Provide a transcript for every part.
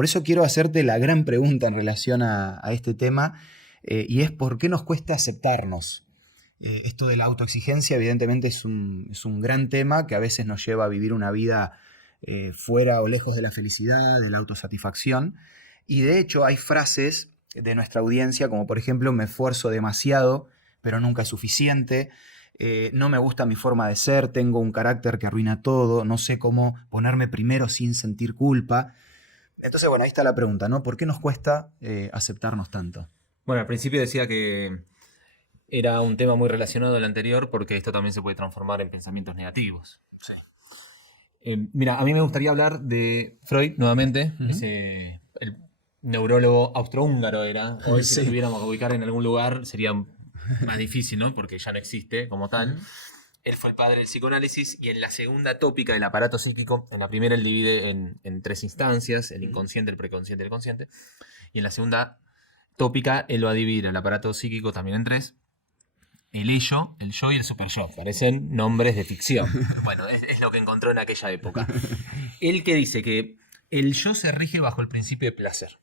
Por eso quiero hacerte la gran pregunta en relación a este tema, y es ¿por qué nos cuesta aceptarnos? Esto de la autoexigencia evidentemente es un gran tema que a veces nos lleva a vivir una vida fuera o lejos de la felicidad, de la autosatisfacción. Y de hecho hay frases de nuestra audiencia como por ejemplo me esfuerzo demasiado pero nunca es suficiente, no me gusta mi forma de ser, tengo un carácter que arruina todo, no sé cómo ponerme primero sin sentir culpa. Entonces bueno, ahí está la pregunta, ¿no? ¿Por qué nos cuesta aceptarnos tanto? Bueno, al principio decía que era un tema muy relacionado al anterior porque esto también se puede transformar en pensamientos negativos. Sí. Mira, a mí me gustaría hablar de Freud nuevamente, Ujú. el neurólogo austrohúngaro era. Hoy si lo Sí. tuviéramos que ubicar en algún lugar sería más difícil, ¿no? Porque ya no existe como tal. Ujú. Él fue el padre del psicoanálisis y en la segunda tópica del aparato psíquico, en la primera él divide en tres instancias, el inconsciente, el preconsciente y el consciente. Y en la segunda tópica él va a dividir el aparato psíquico también en tres. El ello, el yo y el superyo. Parecen nombres de ficción. Bueno, es lo que encontró en aquella época. Él que dice que el yo se rige bajo el principio de placer.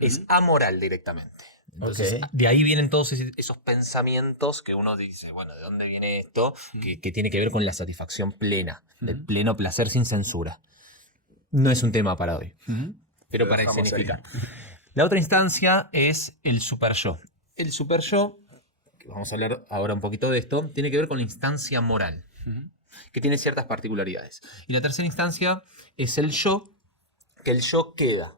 Es amoral directamente. Entonces, Ok. de ahí vienen todos esos pensamientos que uno dice, bueno, ¿de dónde viene esto? Que tiene que ver con la satisfacción plena, el pleno placer sin censura. No es un tema para hoy, pero Lo para dejamos ahí. escenificar. La otra instancia es el superyo. El superyo, que vamos a hablar ahora un poquito de esto, tiene que ver con la instancia moral, que tiene ciertas particularidades. Y la tercera instancia es el yo, que el yo queda.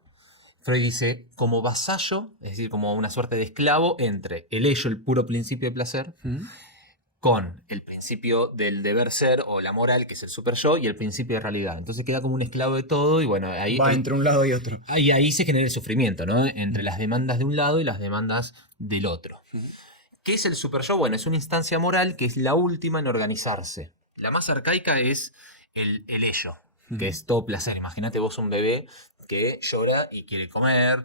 Freud dice como vasallo, es decir, como una suerte de esclavo entre el ello, el puro principio de placer, con el principio del deber ser o la moral, que es el super yo, y el principio de realidad. Entonces queda como un esclavo de todo y bueno, Va entre un lado y otro. ahí se genera el sufrimiento, ¿no? Entre las demandas de un lado y las demandas del otro. ¿Qué es el super yo? Bueno, es una instancia moral que es la última en organizarse. La más arcaica es el ello, que es todo placer. Imagínate vos un bebé que llora y quiere comer.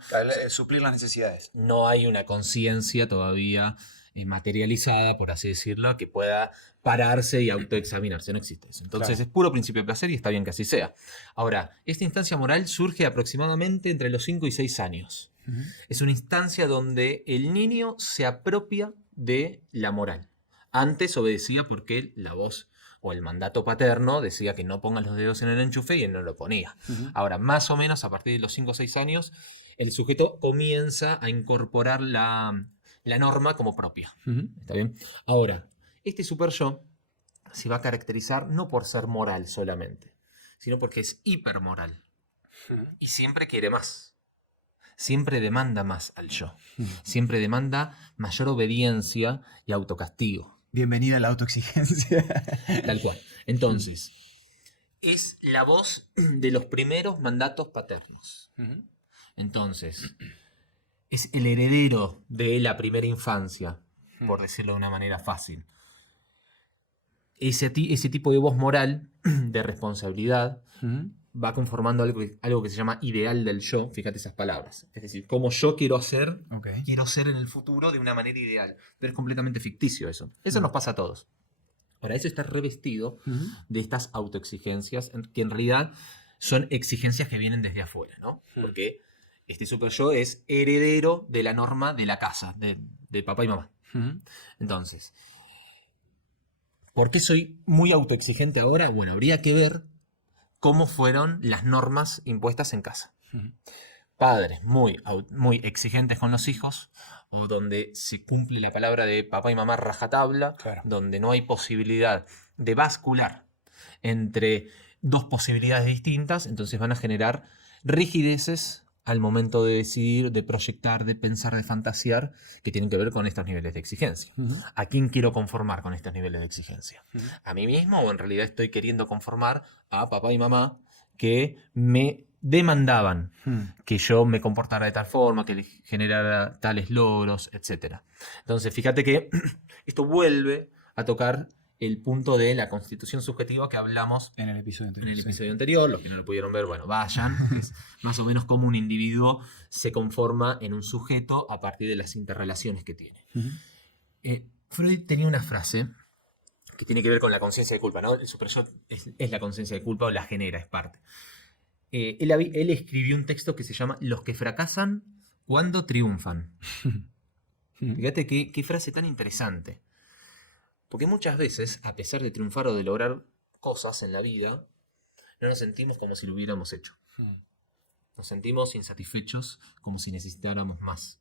Suplir las necesidades. No hay una conciencia todavía materializada, por así decirlo, que pueda pararse y autoexaminarse. No existe eso. Entonces Claro. es puro principio de placer y está bien que así sea. Ahora, esta instancia moral surge aproximadamente entre los 5 y 6 años. Es una instancia donde el niño se apropia de la moral. Antes obedecía porque la voz o el mandato paterno decía que no pongas los dedos en el enchufe y él no lo ponía. Ahora, más o menos a partir de los 5 o 6 años, el sujeto comienza a incorporar la norma como propia. ¿Está bien? Ahora, este super yo se va a caracterizar no por ser moral solamente, sino porque es hipermoral y siempre quiere más. Siempre demanda más al yo. Siempre demanda mayor obediencia y autocastigo. Bienvenida a la autoexigencia. Tal cual. Entonces, es la voz de los primeros mandatos paternos. Entonces, es el heredero de la primera infancia, por decirlo de una manera fácil. Ese tipo de voz moral, de responsabilidad, va conformando algo que se llama ideal del yo, fíjate esas palabras. Es decir, como yo quiero ser en el futuro de una manera ideal. Pero es completamente ficticio eso. Eso nos pasa a todos. Ahora, eso está revestido de estas autoexigencias, que en realidad son exigencias que vienen desde afuera, ¿no? Porque este super yo es heredero de la norma de la casa, de papá y mamá. Entonces, ¿por qué soy muy autoexigente ahora? Bueno, habría que ver cómo fueron las normas impuestas en casa. Padres muy exigentes con los hijos, o donde se cumple la palabra de papá y mamá rajatabla, Claro. donde no hay posibilidad de bascular entre dos posibilidades distintas, entonces van a generar rigideces al momento de decidir, de proyectar, de pensar, de fantasear, que tienen que ver con estos niveles de exigencia. ¿A quién quiero conformar con estos niveles de exigencia? ¿A mí mismo o en realidad estoy queriendo conformar a papá y mamá que me demandaban que yo me comportara de tal forma, que generara tales logros, etc.? Entonces, fíjate que esto vuelve a tocar el punto de la constitución subjetiva que hablamos En el episodio anterior. en el episodio anterior. Los que no lo pudieron ver, bueno, vayan. Es más o menos como un individuo se conforma en un sujeto a partir de las interrelaciones que tiene. Freud tenía una frase que tiene que ver con la conciencia de culpa, ¿no? El super yo es la conciencia de culpa o la genera, es parte. él escribió un texto que se llama Los que fracasan cuando triunfan. Fíjate qué frase tan interesante. Porque muchas veces, a pesar de triunfar o de lograr cosas en la vida, no nos sentimos como si lo hubiéramos hecho. Nos sentimos insatisfechos, como si necesitáramos más.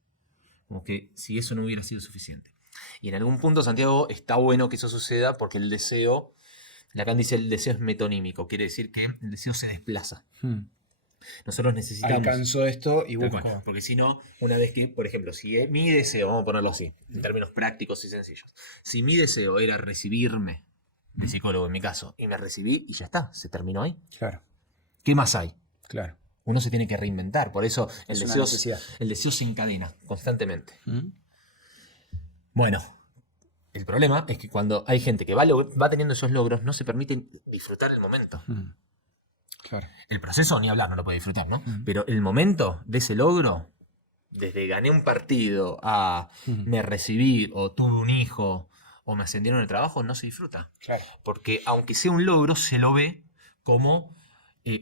Como que si eso no hubiera sido suficiente. Y en algún punto, Santiago, está bueno que eso suceda porque el deseo, Lacan dice el deseo es metonímico, quiere decir que el deseo se desplaza. Nosotros necesitamos... Alcanzó esto y busco. Bueno, porque si no, una vez que, por ejemplo, si mi deseo, vamos a ponerlo así, en términos prácticos y sencillos, si mi deseo era recibirme de psicólogo en mi caso, y me recibí y ya está, se terminó ahí. Claro, ¿Qué más hay? claro. Uno se tiene que reinventar, por eso Es una necesidad. el deseo se encadena constantemente. Bueno, el problema es que cuando hay gente que va teniendo esos logros, no se permite disfrutar el momento. Claro. El proceso, ni hablar, no lo puede disfrutar, ¿no? Pero el momento de ese logro, desde gané un partido a me recibí, o tuve un hijo, o me ascendieron en el trabajo, no se disfruta. Claro. Porque aunque sea un logro, se lo ve como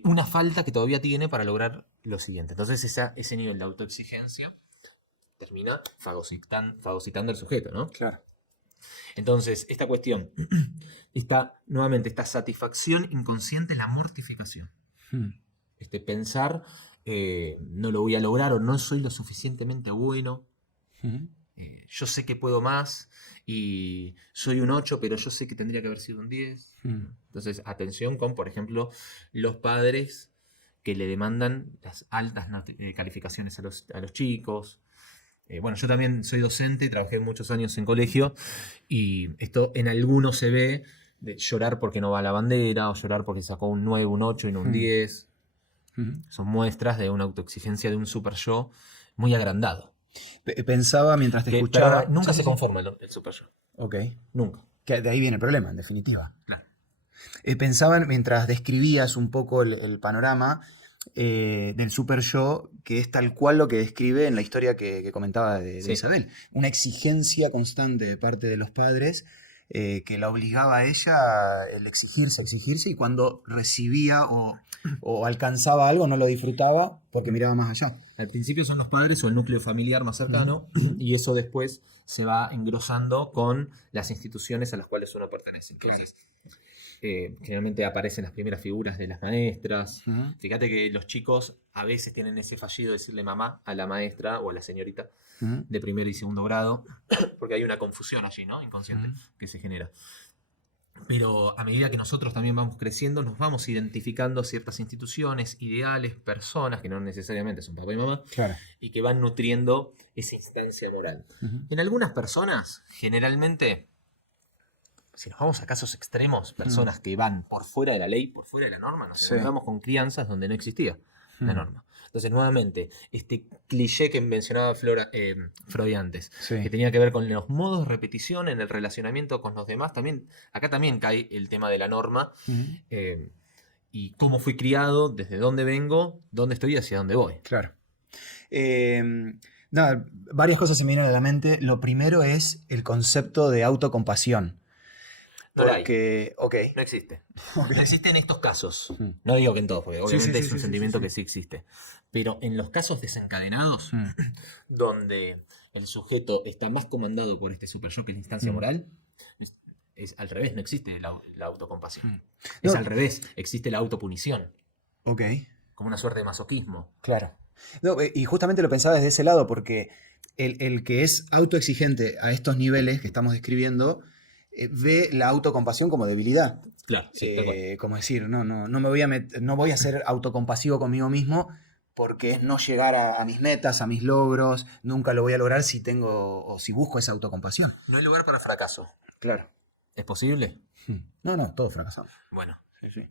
una falta que todavía tiene para lograr lo siguiente. Entonces ese nivel de autoexigencia termina fagocitando al sujeto, ¿no? Claro. Entonces, esta cuestión, nuevamente, esta satisfacción inconsciente, la mortificación. Pensar, no lo voy a lograr o no soy lo suficientemente bueno. Yo sé que puedo más y soy un 8, pero yo sé que tendría que haber sido un 10. Entonces, atención con, por ejemplo, los padres que le demandan las altas calificaciones a los chicos. Bueno, yo también soy docente, trabajé muchos años en colegio y esto en algunos se ve de llorar porque no va a la bandera o llorar porque sacó un 9, un 8 y no un 10. Son muestras de una autoexigencia de un super yo muy agrandado. Pensaba mientras te escuchaba... Pero nunca se conforma el super yo. Ok. Nunca. Que de ahí viene el problema, en definitiva. Claro. Pensaba mientras describías un poco el panorama del super yo, que es tal cual lo que describe en la historia que comentaba de Isabel. Una exigencia constante de parte de los padres que la obligaba a ella el exigirse, y cuando recibía o alcanzaba algo no lo disfrutaba porque miraba más allá. Al principio son los padres o el núcleo familiar más cercano y eso después se va engrosando con las instituciones a las cuales uno pertenece. Entonces, generalmente aparecen las primeras figuras de las maestras. Fíjate que los chicos a veces tienen ese fallido de decirle mamá a la maestra o a la señorita de primero y segundo grado, porque hay una confusión allí, ¿no? Inconsciente que se genera. Pero a medida que nosotros también vamos creciendo, nos vamos identificando ciertas instituciones, ideales, personas que no necesariamente son papá y mamá, y que van nutriendo esa instancia moral. En algunas personas, generalmente, si nos vamos a casos extremos, personas que van por fuera de la ley, por fuera de la norma, nos encontramos con crianzas donde no existía la norma. Entonces, nuevamente, este cliché que mencionaba Freud antes, que tenía que ver con los modos de repetición en el relacionamiento con los demás, acá también cae el tema de la norma y cómo fui criado, desde dónde vengo, dónde estoy y hacia dónde voy. Claro. Varias cosas se me vienen a la mente. Lo primero es el concepto de autocompasión. No porque, no existe. No existe en estos casos. No digo que en todos, porque obviamente es un sentimiento que sí existe. Pero en los casos desencadenados, donde el sujeto está más comandado por este super yo que es la instancia moral, es al revés, no existe la autocompasión. Es al revés, existe la autopunición. Como una suerte de masoquismo. Claro. No, y justamente lo pensaba desde ese lado, porque el que es autoexigente a estos niveles que estamos describiendo ve la autocompasión como debilidad. Claro, sí, como decir, no voy a ser autocompasivo conmigo mismo porque es no llegar a mis metas, a mis logros, nunca lo voy a lograr si busco esa autocompasión. No hay lugar para fracaso. Claro. ¿Es posible? No, todos fracasamos. Bueno. Sí.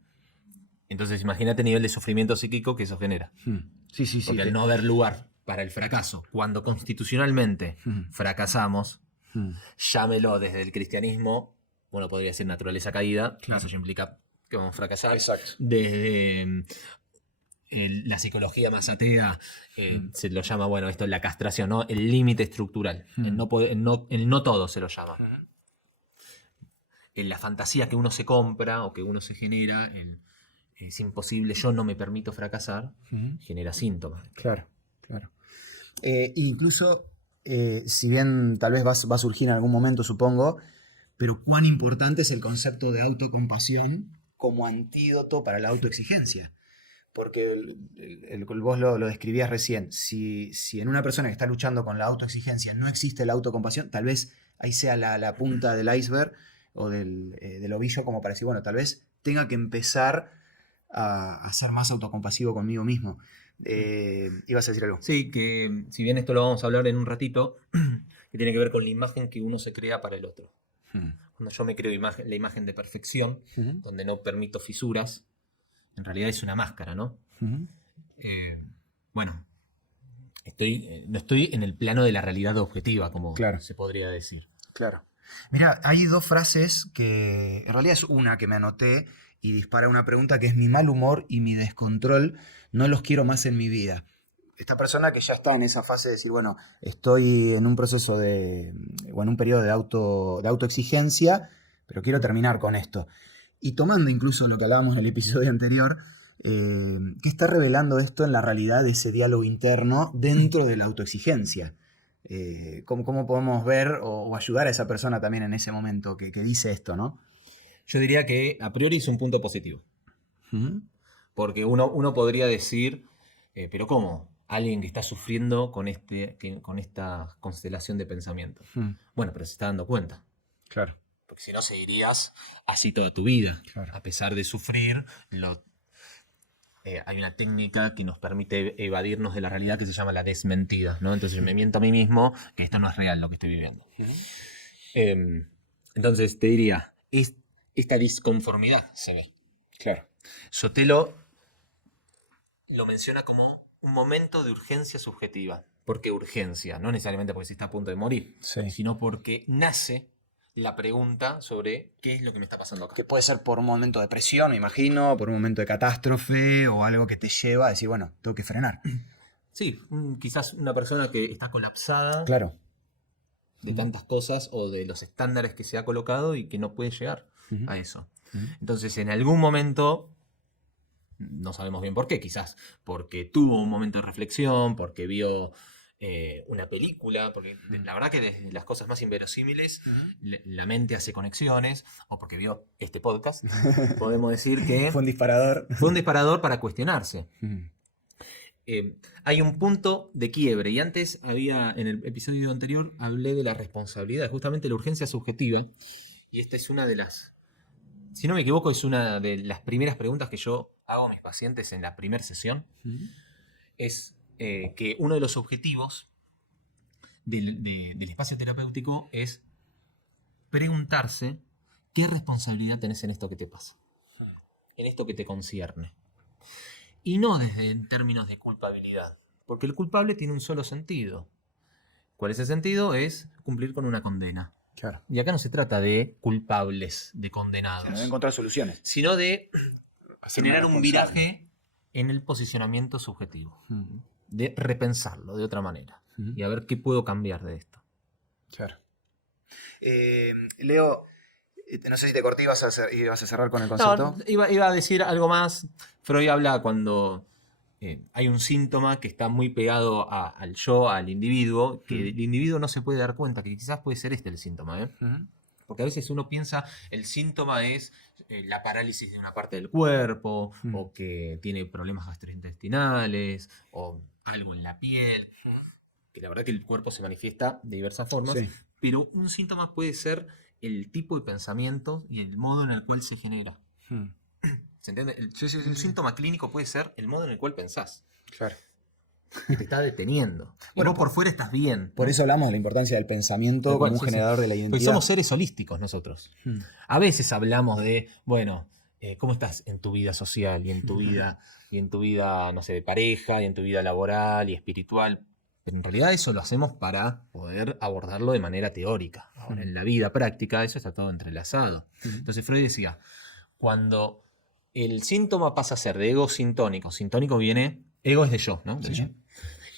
Entonces imagínate el nivel de sufrimiento psíquico que eso genera. Sí. Porque al no haber lugar para el fracaso, cuando constitucionalmente fracasamos, llámelo desde el cristianismo, bueno, podría ser naturaleza caída, eso ya implica que vamos a fracasar. Exacto. Desde la psicología más atea se lo llama, bueno, esto es la castración, ¿no? El límite estructural. El no todo se lo llama. En la fantasía que uno se compra o que uno se genera, es imposible, yo no me permito fracasar, genera síntomas. Claro, claro. Incluso, si bien tal vez va a surgir en algún momento, supongo, pero cuán importante es el concepto de autocompasión como antídoto para la autoexigencia. Porque vos lo describías recién. Si en una persona que está luchando con la autoexigencia no existe la autocompasión, tal vez ahí sea la punta del iceberg o del ovillo, como para decir, bueno, tal vez tenga que empezar a ser más autocompasivo conmigo mismo. ¿Ibas a decir algo? Sí, que si bien esto lo vamos a hablar en un ratito, que tiene que ver con la imagen que uno se crea para el otro. Cuando yo me creo la imagen de perfección, donde no permito fisuras, en realidad es una máscara, ¿no? Bueno, no estoy en el plano de la realidad objetiva, como se podría decir. Claro. Mira, hay dos frases que, en realidad es una que me anoté y dispara una pregunta que es: mi mal humor y mi descontrol no los quiero más en mi vida. Esta persona que ya está en esa fase de decir, bueno, estoy en un proceso o en un periodo de autoexigencia, pero quiero terminar con esto. Y tomando incluso lo que hablábamos en el episodio anterior, ¿qué está revelando esto en la realidad de ese diálogo interno dentro de la autoexigencia? ¿Cómo podemos ver o ayudar a esa persona también en ese momento que dice esto, ¿no? Yo diría que a priori es un punto positivo. Porque uno podría decir, pero ¿cómo? Alguien que está sufriendo con esta constelación de pensamientos. Bueno, pero se está dando cuenta. Claro. Porque si no, seguirías así toda tu vida. Claro. A pesar de sufrir, hay una técnica que nos permite evadirnos de la realidad que se llama la desmentida, ¿no? Entonces yo me miento a mí mismo que esto no es real lo que estoy viviendo. Entonces te diría, esta disconformidad se ve. Claro. Sotelo lo menciona como un momento de urgencia subjetiva. ¿Por qué urgencia? No necesariamente porque se está a punto de morir, sino porque nace la pregunta sobre qué es lo que me está pasando acá. Que puede ser por un momento de presión, me imagino, por un momento de catástrofe o algo que te lleva a decir, bueno, tengo que frenar. Sí, quizás una persona que está colapsada Claro. de tantas cosas o de los estándares que se ha colocado y que no puede llegar a eso. Entonces, en algún momento, no sabemos bien por qué, quizás porque tuvo un momento de reflexión, porque vio una película, porque la verdad que desde las cosas más inverosímiles la mente hace conexiones, o porque vio este podcast, podemos decir que Fue un disparador. Fue un disparador para cuestionarse. Hay un punto de quiebre, y antes en el episodio anterior hablé de la responsabilidad, justamente la urgencia subjetiva, y esta es una de las, si no me equivoco, es una de las primeras preguntas que yo hago a mis pacientes en la primera sesión. Es que uno de los objetivos del espacio terapéutico es preguntarse qué responsabilidad tenés en esto que te pasa, en esto que te concierne. Y no desde en términos de culpabilidad, porque el culpable tiene un solo sentido. ¿Cuál es el sentido? Es cumplir con una condena. Claro. Y acá no se trata de culpables, de condenados, O sea, de encontrar soluciones, sino de generar un viraje en el posicionamiento subjetivo, de repensarlo de otra manera y a ver qué puedo cambiar de esto. Claro. Leo, no sé si te corté, ibas a cerrar con el concepto. No, iba a decir algo más. Freud habla cuando hay un síntoma que está muy pegado al yo, al individuo, que el individuo no se puede dar cuenta, que quizás puede ser el síntoma, Porque a veces uno piensa el síntoma es la parálisis de una parte del cuerpo, o que tiene problemas gastrointestinales, o algo en la piel, que la verdad que el cuerpo se manifiesta de diversas formas, pero un síntoma puede ser el tipo de pensamiento y el modo en el cual se genera. ¿Se entiende? El síntoma clínico puede ser el modo en el cual pensás. Claro. Que te está deteniendo. Bueno, por fuera estás bien. Por eso hablamos de la importancia del pensamiento como un generador de la identidad. Porque somos seres holísticos nosotros. A veces hablamos de, bueno, ¿cómo estás en tu vida social y en tu vida, no sé, de pareja, y en tu vida laboral y espiritual? Pero en realidad eso lo hacemos para poder abordarlo de manera teórica. Ahora, en la vida práctica eso está todo entrelazado. Entonces Freud decía, cuando el síntoma pasa a ser de ego sintónico, sintónico viene, ego es de yo, ¿no? De yo.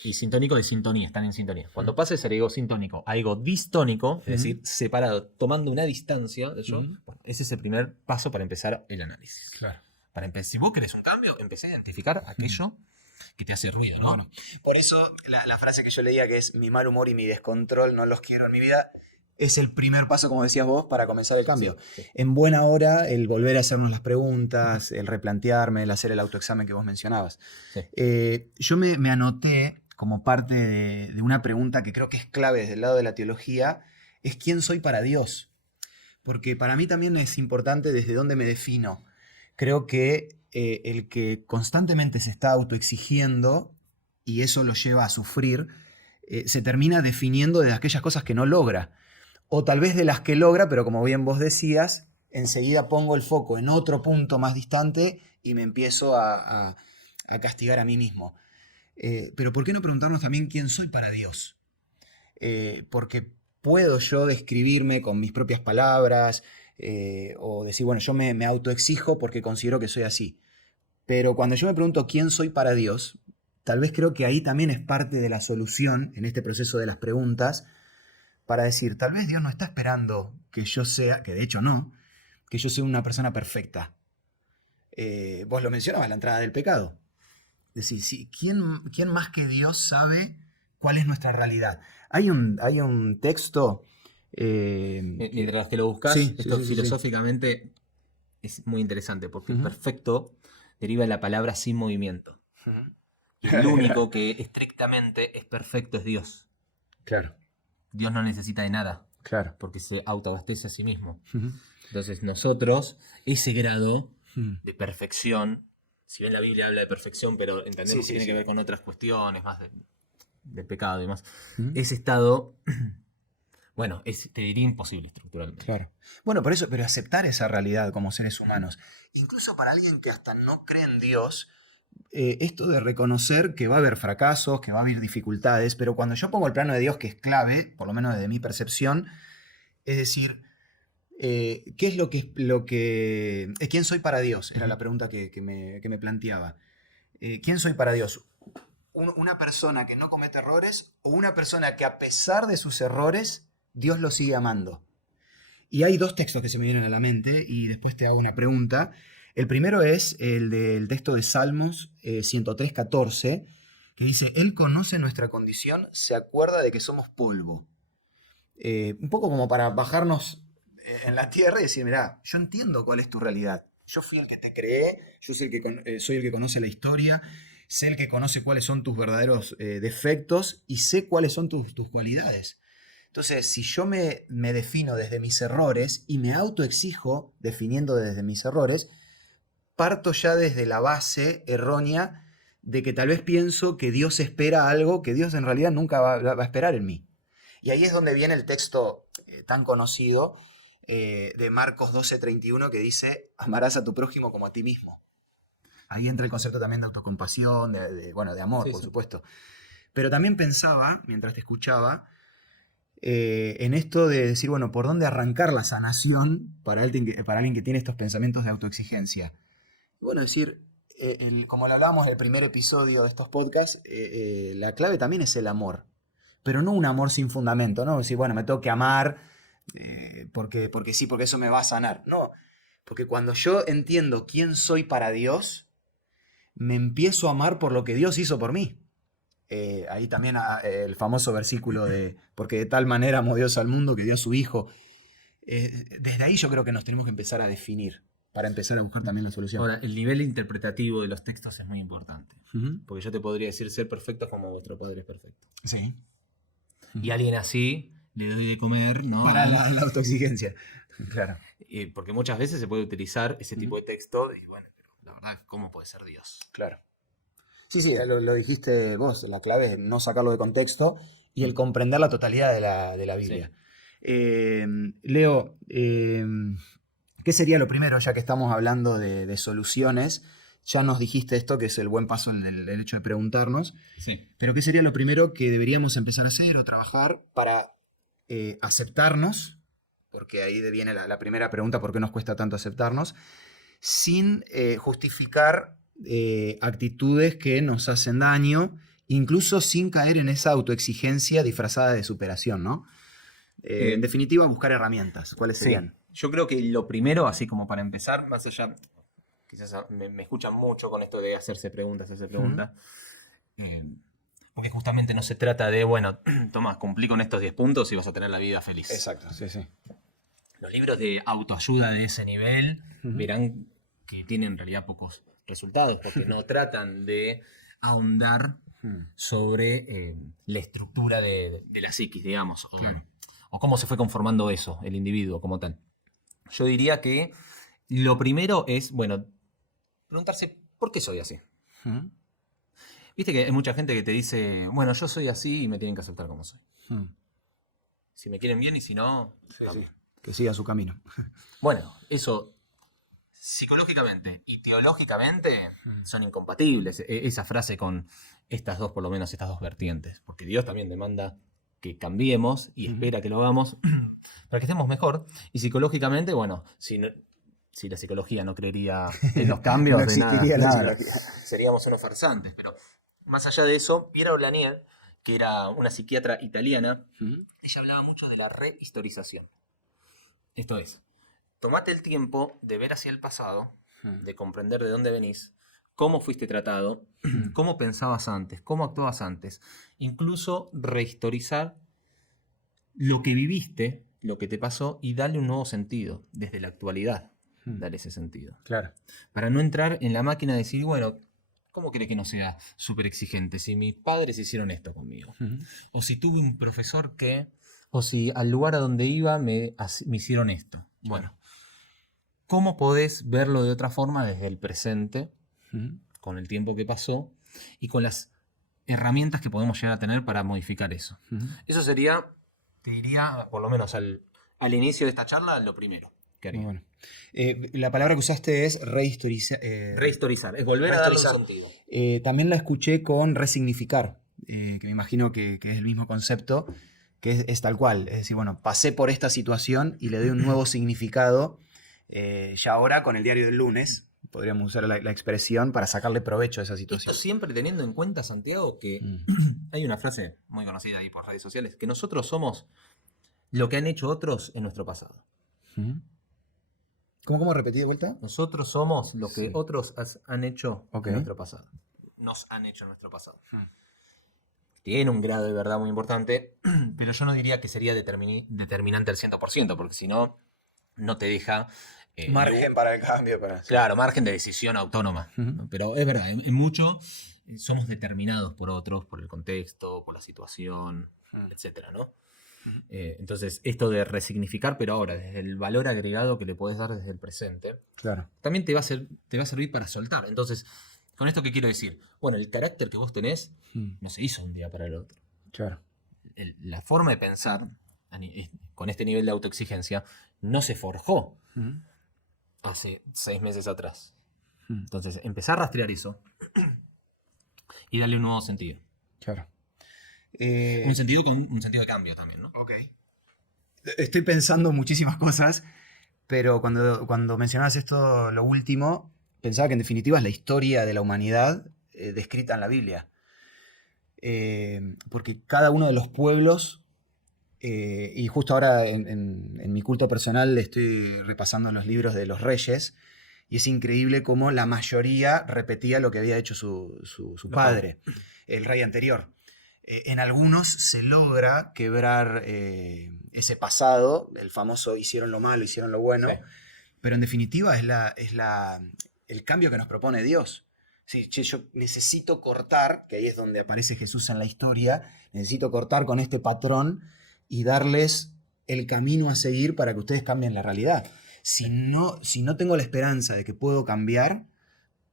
Y sintónico de sintonía, están en sintonía. Cuando pasa de ser ego sintónico a ego distónico, es decir, separado, tomando una distancia de yo, bueno, ese es el primer paso para empezar el análisis. Claro. Si vos querés un cambio, empecé a identificar aquello que te hace ruido, ¿no? Bueno, por eso la frase que yo leía, que es mi mal humor y mi descontrol no los quiero en mi vida, es el primer paso, como decías vos, para comenzar el cambio. Sí, sí. En buena hora, el volver a hacernos las preguntas, el replantearme, el hacer el autoexamen que vos mencionabas. Sí. Yo me anoté como parte de una pregunta que creo que es clave desde el lado de la teología, es ¿quién soy para Dios? Porque para mí también es importante desde dónde me defino. Creo que el que constantemente se está autoexigiendo, y eso lo lleva a sufrir, se termina definiendo de aquellas cosas que no logra. O tal vez de las que logra, pero como bien vos decías, enseguida pongo el foco en otro punto más distante y me empiezo a castigar a mí mismo. Pero ¿por qué no preguntarnos también quién soy para Dios? Porque puedo yo describirme con mis propias palabras o decir, bueno, yo me autoexijo porque considero que soy así. Pero cuando yo me pregunto quién soy para Dios, tal vez creo que ahí también es parte de la solución en este proceso de las preguntas, para decir, tal vez Dios no está esperando que yo sea, que de hecho no, que yo sea una persona perfecta. Vos lo mencionabas, la entrada del pecado. Es decir, sí, ¿quién más que Dios sabe cuál es nuestra realidad? Hay un texto... Mientras te lo buscas, sí, esto sí, filosóficamente es muy interesante, porque Ujú. perfecto deriva de la palabra sin movimiento. Ujú. Y el único que estrictamente es perfecto es Dios. Claro, Dios no necesita de nada, claro. porque se autoabastece a sí mismo. Ujú. Entonces nosotros, ese grado Ujú. de perfección, si bien la Biblia habla de perfección, pero entendemos Sí, que tiene sí. que ver con otras cuestiones, más de pecado y demás, Ujú. ese estado, bueno, te diría imposible estructuralmente. Claro. Bueno, por eso, pero aceptar esa realidad como seres humanos, incluso para alguien que hasta no cree en Dios, esto de reconocer que va a haber fracasos, que va a haber dificultades, pero cuando yo pongo el plano de Dios, que es clave, por lo menos desde mi percepción, es decir, ¿qué es ¿quién soy para Dios? Era la pregunta que me planteaba. ¿Quién soy para Dios? ¿Una persona que no comete errores o una persona que a pesar de sus errores, Dios lo sigue amando? Y hay dos textos que se me vienen a la mente y después te hago una pregunta. El primero es el del texto de Salmos 103:14, que dice, Él conoce nuestra condición, se acuerda de que somos polvo. Un poco como para bajarnos en la tierra y decir, mirá, yo entiendo cuál es tu realidad. Yo fui el que te creé, yo soy el que conoce la historia, sé el que conoce cuáles son tus verdaderos defectos y sé cuáles son tus cualidades. Entonces, si yo me defino desde mis errores y me autoexijo definiendo desde mis errores, parto ya desde la base errónea de que tal vez pienso que Dios espera algo que Dios en realidad nunca va a esperar en mí. Y ahí es donde viene el texto tan conocido de Marcos 12:31 que dice, amarás a tu prójimo como a ti mismo. Ahí entra el concepto también de autocompasión, de amor, Sí, por sí. supuesto. Pero también pensaba, mientras te escuchaba, en esto de decir, bueno, ¿por dónde arrancar la sanación para alguien que tiene estos pensamientos de autoexigencia? Bueno, decir, como lo hablábamos en el primer episodio de estos podcasts, la clave también es el amor. Pero no un amor sin fundamento, ¿no? Decir, bueno, me tengo que amar porque sí, porque eso me va a sanar. No, porque cuando yo entiendo quién soy para Dios, me empiezo a amar por lo que Dios hizo por mí. Ahí también el famoso versículo de, porque de tal manera amó Dios al mundo que dio a su Hijo. Desde ahí yo creo que nos tenemos que empezar a definir, para empezar a buscar también la solución. Ahora, el nivel interpretativo de los textos es muy importante. Ujú. Porque yo te podría decir ser perfectos como vuestro Padre es perfecto. Sí. Y a alguien así le doy de comer, ¿no? Para la autoexigencia. Claro. Porque muchas veces se puede utilizar ese tipo de texto y bueno, pero la verdad, ¿cómo puede ser Dios? Claro. Sí, lo dijiste vos, la clave es no sacarlo de contexto y el comprender la totalidad de la Biblia. Leo, ¿qué sería lo primero, ya que estamos hablando de soluciones? Ya nos dijiste esto, que es el buen paso el hecho de preguntarnos, Sí. pero ¿qué sería lo primero que deberíamos empezar a hacer o trabajar para aceptarnos? Porque ahí viene la primera pregunta, ¿por qué nos cuesta tanto aceptarnos? Sin justificar actitudes que nos hacen daño, incluso sin caer en esa autoexigencia disfrazada de superación, ¿no? En definitiva, buscar herramientas. ¿Cuáles serían? Yo creo que lo primero, así como para empezar, más allá, quizás me escuchan mucho con esto de hacerse preguntas. Porque justamente no se trata de, bueno, toma, cumplí con estos 10 puntos y vas a tener la vida feliz. Exacto, sí, sí. Los libros de autoayuda de ese nivel verán que tienen en realidad pocos resultados, porque no tratan de ahondar sobre la estructura de la psiquis, digamos, o cómo se fue conformando eso, el individuo como tal. Yo diría que lo primero es, bueno, preguntarse, ¿por qué soy así? Viste que hay mucha gente que te dice, bueno, yo soy así y me tienen que aceptar como soy. Si me quieren bien y si no, sí. Que siga su camino. Bueno, eso psicológicamente y teológicamente son incompatibles. Esa frase con estas dos, por lo menos estas dos vertientes. Porque Dios también demanda que cambiemos y espera que lo hagamos para que estemos mejor. Y psicológicamente, bueno, si la psicología no creería en los cambios, no existiría la psicología. Seríamos unos farsantes. Pero más allá de eso, Piera Olanier, que era una psiquiatra italiana, ella hablaba mucho de la rehistorización. Esto es, tomate el tiempo de ver hacia el pasado, de comprender de dónde venís, cómo fuiste tratado, cómo pensabas antes, cómo actuabas antes. Incluso rehistorizar lo que viviste, lo que te pasó, y darle un nuevo sentido, desde la actualidad, darle ese sentido. Claro. Para no entrar en la máquina de decir, bueno, ¿cómo querés que no sea súper exigente? Si mis padres hicieron esto conmigo, o si tuve un profesor que... O si al lugar a donde iba me hicieron esto. Bueno, ¿cómo podés verlo de otra forma desde el presente, con el tiempo que pasó, y con las herramientas que podemos llegar a tener para modificar eso? Eso sería, te diría, por lo menos al inicio de esta charla, lo primero que haría. Muy bueno. La palabra que usaste es rehistorizar. Rehistorizar, es volver a darle un sentido. También la escuché con resignificar, que me imagino que es el mismo concepto, que es tal cual. Es decir, bueno, pasé por esta situación y le doy un nuevo significado. Ya ahora con el diario del lunes, podríamos usar la expresión para sacarle provecho a esa situación. Esto siempre teniendo en cuenta, Santiago, que hay una frase muy conocida ahí por redes sociales, que nosotros somos lo que han hecho otros en nuestro pasado. ¿Cómo repetí de vuelta? Nosotros somos lo que otros han hecho en nuestro pasado. Nos han hecho en nuestro pasado. Tiene un grado de verdad muy importante, pero yo no diría que sería determinante al 100%, porque si no, no te deja... margen para el cambio. Claro, margen de decisión autónoma. ¿No? Pero es verdad, en mucho somos determinados por otros, por el contexto, por la situación, etcétera, ¿no? Entonces, esto de resignificar, pero ahora, desde el valor agregado que le podés dar desde el presente, también te va a servir para soltar. Entonces, ¿con esto qué quiero decir? Bueno, el carácter que vos tenés no se hizo un día para el otro. Claro. La forma de pensar con este nivel de autoexigencia no se forjó hace 6 meses atrás. Entonces, empezar a rastrear eso y darle un nuevo sentido. Claro. Un sentido con un sentido de cambio también, ¿no? Ok. Estoy pensando muchísimas cosas, pero cuando mencionabas esto, lo último, pensaba que en definitiva es la historia de la humanidad descrita en la Biblia. Porque cada uno de los pueblos, y justo ahora en mi culto personal estoy repasando los libros de los reyes, y es increíble cómo la mayoría repetía lo que había hecho su padre, el rey anterior. En algunos se logra quebrar ese pasado, el famoso hicieron lo malo, hicieron lo bueno, pero en definitiva es el cambio que nos propone Dios. Sí, yo necesito cortar, que ahí es donde aparece Jesús en la historia, necesito cortar con este patrón y darles el camino a seguir para que ustedes cambien la realidad. Si no tengo la esperanza de que puedo cambiar,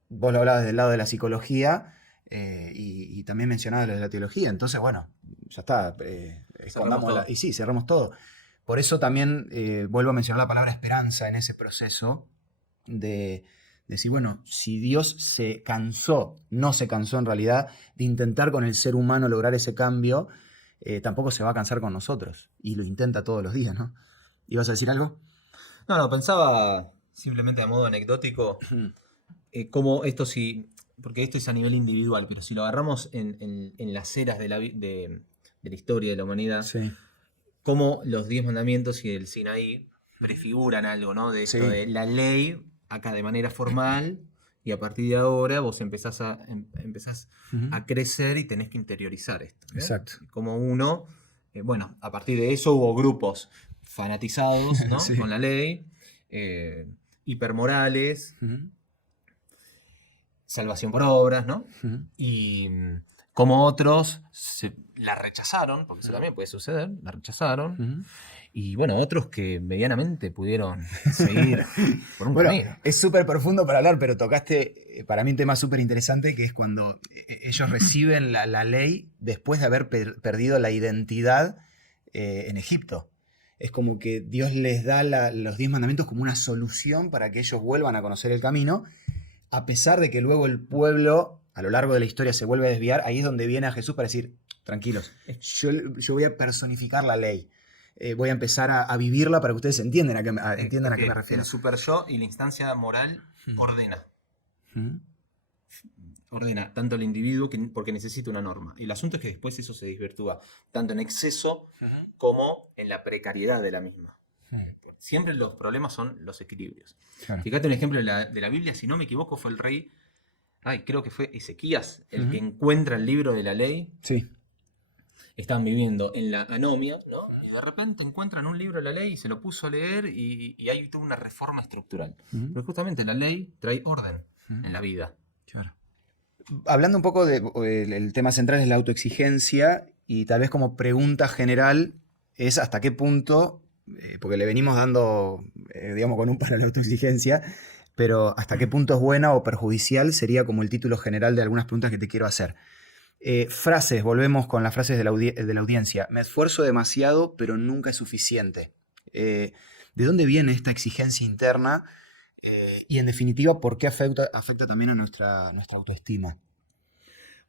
vos lo hablabas del lado de la psicología, y también mencionaba lo de la teología, entonces bueno, ya está, y sí, cerramos todo. Por eso también vuelvo a mencionar la palabra esperanza en ese proceso de decir, bueno, si Dios no se cansó en realidad de intentar con el ser humano lograr ese cambio, tampoco se va a cansar con nosotros, y lo intenta todos los días, ¿no? ¿Ibas a decir algo? No, pensaba simplemente a modo anecdótico, como esto sí, porque esto es a nivel individual, pero si lo agarramos en las eras de la historia de la humanidad, como los 10 mandamientos y el Sinaí prefiguran algo, ¿no? De esto de la ley, acá de manera formal, y a partir de ahora vos empezás a Ujú. crecer y tenés que interiorizar esto. Exacto. Como uno, bueno, a partir de eso hubo grupos fanatizados, ¿no? Sí. Con la ley, hipermorales, Ujú. salvación por obras, ¿no? Ujú. Y como otros la rechazaron, porque eso también puede suceder, la rechazaron. Ujú. Y bueno, otros que medianamente pudieron seguir por un Bueno, camino. es súper profundo para hablar, pero tocaste para mí un tema súper interesante que es cuando ellos reciben la ley después de haber perdido la identidad en Egipto. Es como que Dios les da los 10 mandamientos como una solución para que ellos vuelvan a conocer el camino, a pesar de que luego el pueblo a lo largo de la historia se vuelve a desviar. Ahí es donde viene a Jesús para decir, tranquilos, yo voy a personificar la ley. Voy a empezar a vivirla para que ustedes entiendan a qué me refiero. El super yo y la instancia moral ordena. Ujú. Ordena tanto al individuo porque necesita una norma. Y el asunto es que después eso se desvirtúa, tanto en exceso como en la precariedad de la misma. Siempre los problemas son los equilibrios. Claro. Fíjate un ejemplo de la Biblia, si no me equivoco, fue el rey, creo que fue Ezequías, el que encuentra el libro de la ley. Sí. Estaban viviendo en la anomia, ¿no? Y de repente encuentran un libro de la ley y se lo puso a leer y hay toda una reforma estructural. Pero justamente la ley trae orden en la vida. Claro. Hablando un poco el tema central es la autoexigencia y tal vez como pregunta general es hasta qué punto, porque le venimos dando, digamos, con un palo a la autoexigencia, pero hasta qué punto es buena o perjudicial sería como el título general de algunas preguntas que te quiero hacer. Frases, volvemos con las frases de la audiencia. Me esfuerzo demasiado, pero nunca es suficiente. ¿De dónde viene esta exigencia interna? Y en definitiva, ¿por qué afecta también a nuestra autoestima?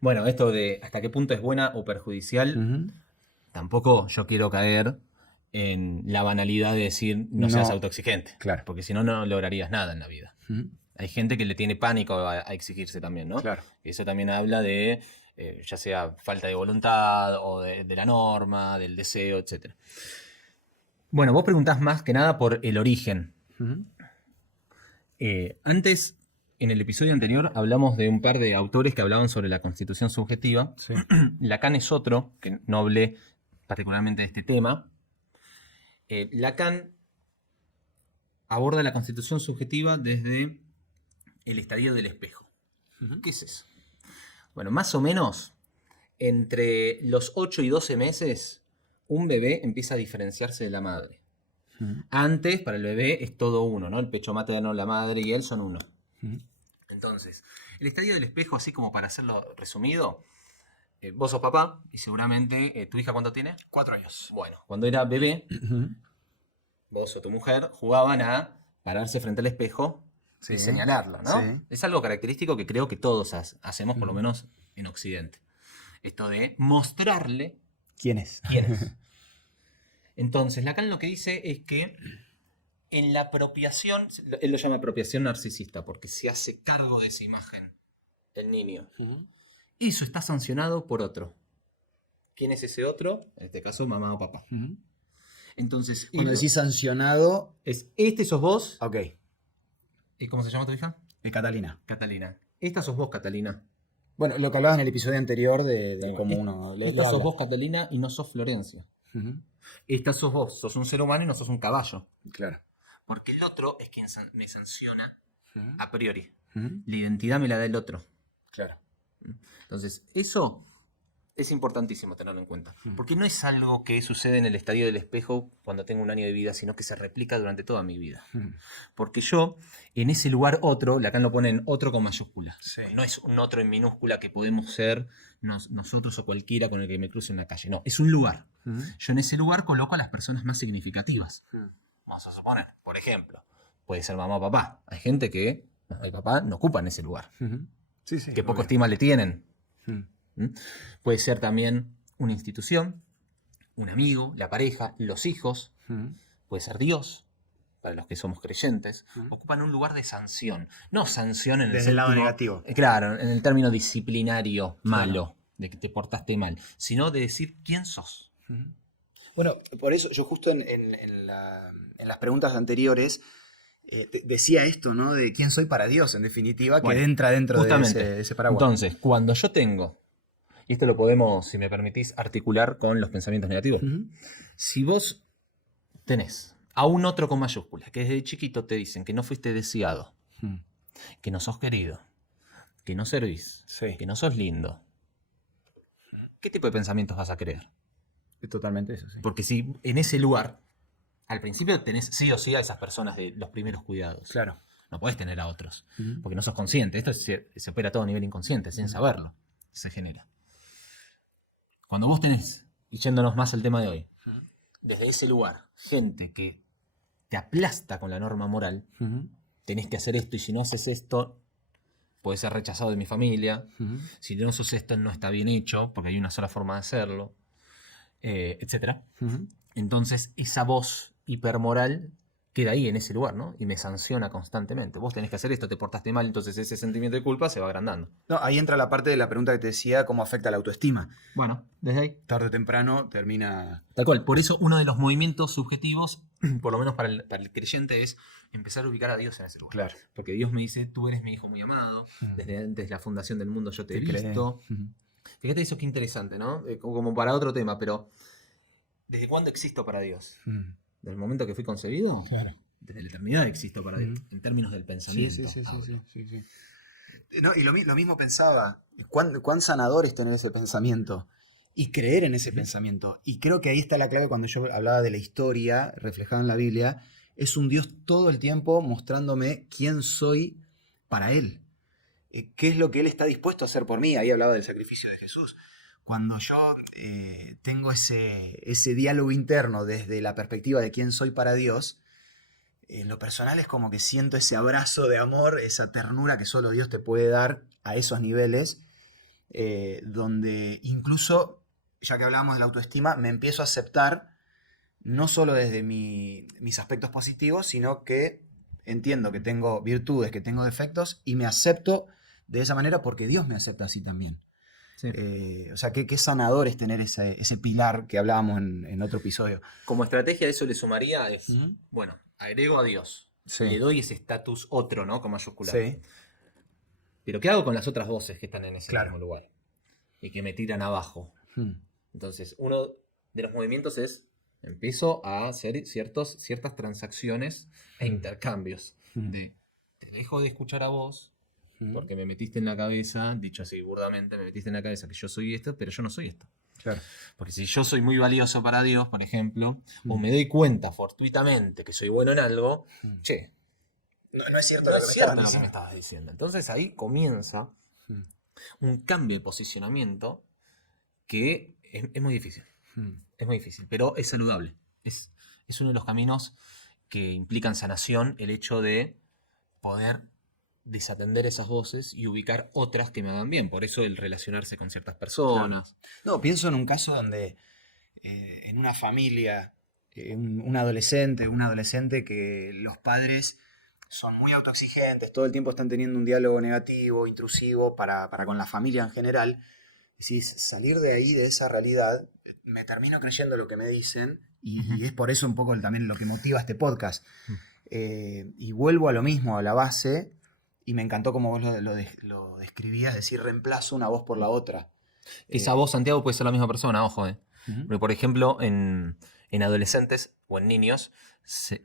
Bueno, esto de hasta qué punto es buena o perjudicial, tampoco yo quiero caer en la banalidad de decir no seas autoexigente. Claro. Porque si no, no lograrías nada en la vida. Hay gente que le tiene pánico a exigirse también, ¿no? Claro. Eso también habla de, ya sea falta de voluntad o de la norma, del deseo, etc. Bueno, vos preguntás más que nada por el origen. Antes, en el episodio anterior, hablamos de un par de autores que hablaban sobre la constitución subjetiva. Sí. Lacan es otro, que no hablé particularmente de este tema. Lacan aborda la constitución subjetiva desde el estadio del espejo. ¿Qué es eso? Bueno, más o menos, entre los 8 y 12 meses, un bebé empieza a diferenciarse de la madre. Antes, para el bebé, es todo uno, ¿no? El pecho materno, la madre y él son uno. Entonces, el estadio del espejo, así como para hacerlo resumido, vos sos papá y seguramente ¿tu hija cuánto tiene? 4 años. Bueno, cuando era bebé, vos o tu mujer jugaban a pararse frente al espejo y señalarlo, ¿no? Sí. Es algo característico que creo que todos hacemos, por lo menos en Occidente. Esto de mostrarle ¿Quién es? quién es. Entonces, Lacan lo que dice es que en la apropiación, él lo llama apropiación narcisista, porque se hace cargo de esa imagen el niño. Eso está sancionado por otro. ¿Quién es ese otro? En este caso, mamá o papá. Entonces, Cuando decís sancionado. Este sos vos. Ok. ¿Y cómo se llama tu hija? Catalina. Catalina. Esta sos vos, Catalina. Bueno, lo que hablabas en el episodio anterior de cómo uno le Esta sos habla. vos, Catalina, y no sos Florencia. Esta sos vos, sos un ser humano y no sos un caballo. Claro. Porque el otro es quien me sanciona a priori. La identidad me la da el otro. Claro. Entonces, eso es importantísimo tenerlo en cuenta. Porque no es algo que sucede en el estadio del espejo cuando tengo un año de vida, sino que se replica durante toda mi vida. Porque yo, en ese lugar otro, Lacan lo pone en otro con mayúscula. Sí. No es un otro en minúscula que podemos ser nosotros o cualquiera con el que me cruce en la calle. No, es un lugar. Yo en ese lugar coloco a las personas más significativas. Vamos a suponer, por ejemplo, puede ser mamá o papá. Hay gente que el papá no ocupa en ese lugar. Sí, sí. Que poco estima le tienen. Puede ser también una institución, un amigo, la pareja, los hijos. Puede ser Dios, para los que somos creyentes. Ocupan un lugar de sanción. No sanción en el Desde el lado sentido negativo. Claro, en el término disciplinario malo, de que te portaste mal, sino de decir quién sos. Bueno, por eso yo justo en las preguntas anteriores decía esto, ¿no? De quién soy para Dios, en definitiva, Bueno, que entra dentro justamente. de ese paraguas. Entonces, cuando yo tengo, y esto lo podemos, si me permitís, articular con los pensamientos negativos. Si vos tenés a un otro con mayúsculas, que desde chiquito te dicen que no fuiste deseado, que no sos querido, que no servís, Sí. que no sos lindo, ¿qué tipo de pensamientos vas a creer? Es totalmente eso, sí. Porque si en ese lugar, al principio tenés sí o sí a esas personas de los primeros cuidados. Claro. No podés tener a otros, porque no sos consciente. Esto se opera a todo nivel inconsciente, sin saberlo. Se genera. Cuando vos tenés, y yéndonos más al tema de hoy, desde ese lugar, gente que te aplasta con la norma moral, tenés que hacer esto y si no haces esto, podés ser rechazado de mi familia. Si no sos esto, no está bien hecho, porque hay una sola forma de hacerlo, etc. Entonces, esa voz hipermoral queda ahí en ese lugar, ¿no? Y me sanciona constantemente. Vos tenés que hacer esto, te portaste mal, entonces ese sentimiento de culpa se va agrandando. No, ahí entra la parte de la pregunta que te decía, cómo afecta la autoestima. Bueno, desde ahí. Tarde o temprano termina... Tal cual. Por eso uno de los movimientos subjetivos, por lo menos para el creyente, es empezar a ubicar a Dios en ese lugar. Claro. Porque Dios me dice, tú eres mi hijo muy amado, desde antes de la fundación del mundo yo te he Te visto. Fíjate eso qué interesante, ¿no? Como para otro tema, pero ¿desde cuándo existo para Dios? ¿Desde el momento que fui concebido? Claro. Desde la eternidad existo para Dios, en términos del pensamiento. Sí. No, y lo mismo pensaba, cuán sanador es tener ese pensamiento y creer en ese pensamiento. Y creo que ahí está la clave cuando yo hablaba de la historia reflejada en la Biblia. Es un Dios todo el tiempo mostrándome quién soy para Él. ¿Qué es lo que Él está dispuesto a hacer por mí? Ahí hablaba del sacrificio de Jesús. Cuando yo tengo ese diálogo interno desde la perspectiva de quién soy para Dios, en lo personal es como que siento ese abrazo de amor, esa ternura que solo Dios te puede dar a esos niveles, donde incluso, ya que hablábamos de la autoestima, me empiezo a aceptar no solo desde mis aspectos positivos, sino que entiendo que tengo virtudes, que tengo defectos, y me acepto de esa manera porque Dios me acepta así también. Sí. O sea, qué sanador es tener ese pilar que hablábamos en otro episodio. Como estrategia de eso le sumaría es, bueno, agrego a Dios. Sí. Le doy ese estatus otro, ¿no? Con mayúscula. Sí. Pero ¿qué hago con las otras voces que están en ese Claro. mismo lugar? Y que me tiran abajo. Entonces, uno de los movimientos es, empiezo a hacer ciertas transacciones e intercambios. De, te dejo de escuchar a vos, porque me metiste en la cabeza, dicho así burdamente, me metiste en la cabeza que yo soy esto, pero yo no soy esto. Claro. Porque si yo soy muy valioso para Dios, por ejemplo, o me doy cuenta fortuitamente que soy bueno en algo, che, No es cierto no es cierto lo que me estabas diciendo. Entonces ahí comienza un cambio de posicionamiento que es muy difícil. Es muy difícil, pero es saludable. Es uno de los caminos que implican sanación, el hecho de poder desatender esas voces y ubicar otras que me hagan bien. Por eso el relacionarse con ciertas personas. No, pienso en un caso donde en una familia, un adolescente, una adolescente que los padres son muy autoexigentes, todo el tiempo están teniendo un diálogo negativo, intrusivo para con la familia en general. Si salir de ahí, de esa realidad, me termino creyendo lo que me dicen y es por eso un poco también lo que motiva este podcast. Y vuelvo a lo mismo, a la base, y me encantó como vos lo describías, es decir, reemplazo una voz por la otra. Esa voz, Santiago, puede ser la misma persona, ojo. Porque, por ejemplo, en adolescentes o en niños, se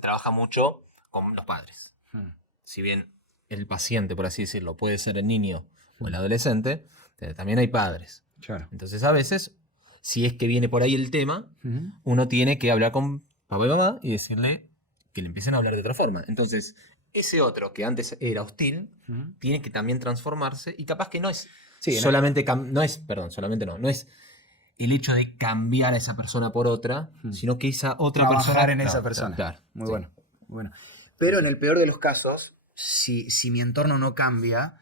trabaja mucho con los padres. Si bien el paciente, por así decirlo, puede ser el niño o el adolescente, también hay padres. Claro. Entonces, a veces, si es que viene por ahí el tema, uno tiene que hablar con papá y mamá y decirle que le empiecen a hablar de otra forma. Entonces, ese otro que antes era hostil, tiene que también transformarse y capaz que no es solamente, no es el hecho de cambiar a esa persona por otra, sino que esa otra trabajar persona... en esa persona. Claro, muy bueno. Pero en el peor de los casos, si mi entorno no cambia,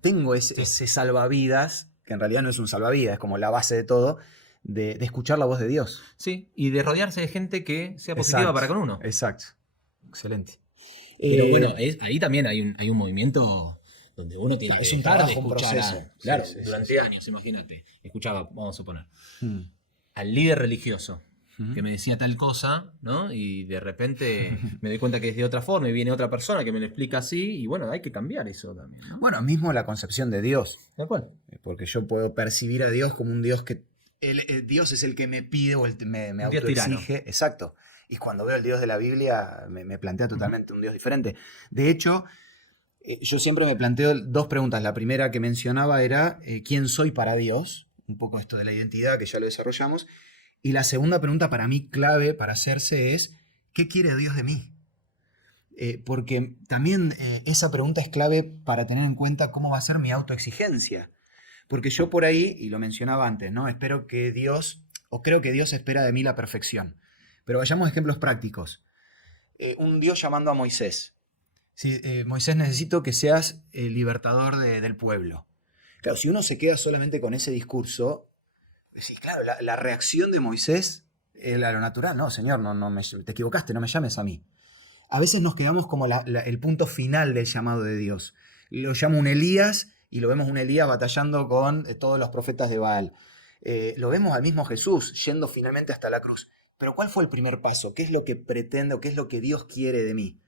tengo ese salvavidas, que en realidad no es un salvavidas, es como la base de todo, de escuchar la voz de Dios. Sí, y de rodearse de gente que sea positiva para con uno. Exacto. Excelente. Pero bueno, ahí también hay un movimiento donde uno tiene que dejar de escuchar durante años, imagínate. Escuchaba, vamos a suponer, al líder religioso que me decía tal cosa, ¿no? Y de repente me doy cuenta que es de otra forma y viene otra persona que me lo explica así y bueno, hay que cambiar eso también, ¿no? Bueno, mismo la concepción de Dios. ¿De acuerdo? Porque yo puedo percibir a Dios como un Dios que... Dios es el que me pide o me Un Dios tirano. autoexige. Exacto. Y cuando veo el Dios de la Biblia me plantea totalmente un Dios diferente. De hecho, yo siempre me planteo dos preguntas. La primera que mencionaba era ¿quién soy para Dios? Un poco esto de la identidad que ya lo desarrollamos. Y la segunda pregunta para mí clave para hacerse es ¿qué quiere Dios de mí? Porque también esa pregunta es clave para tener en cuenta cómo va a ser mi autoexigencia. Porque yo por ahí, y lo mencionaba antes, ¿no? Espero que Dios, o creo que Dios espera de mí la perfección. Pero vayamos a ejemplos prácticos. Un Dios llamando a Moisés. Sí, Moisés, necesito que seas el libertador del pueblo. Claro, si uno se queda solamente con ese discurso, sí, claro, la reacción de Moisés era lo natural. No, Señor, te equivocaste, no me llames a mí. A veces nos quedamos como el punto final del llamado de Dios. Lo llama un Elías y lo vemos un Elías batallando con todos los profetas de Baal. Lo vemos al mismo Jesús yendo finalmente hasta la cruz. Pero ¿cuál fue el primer paso? ¿Qué es lo que pretende o qué es lo que Dios quiere de mí?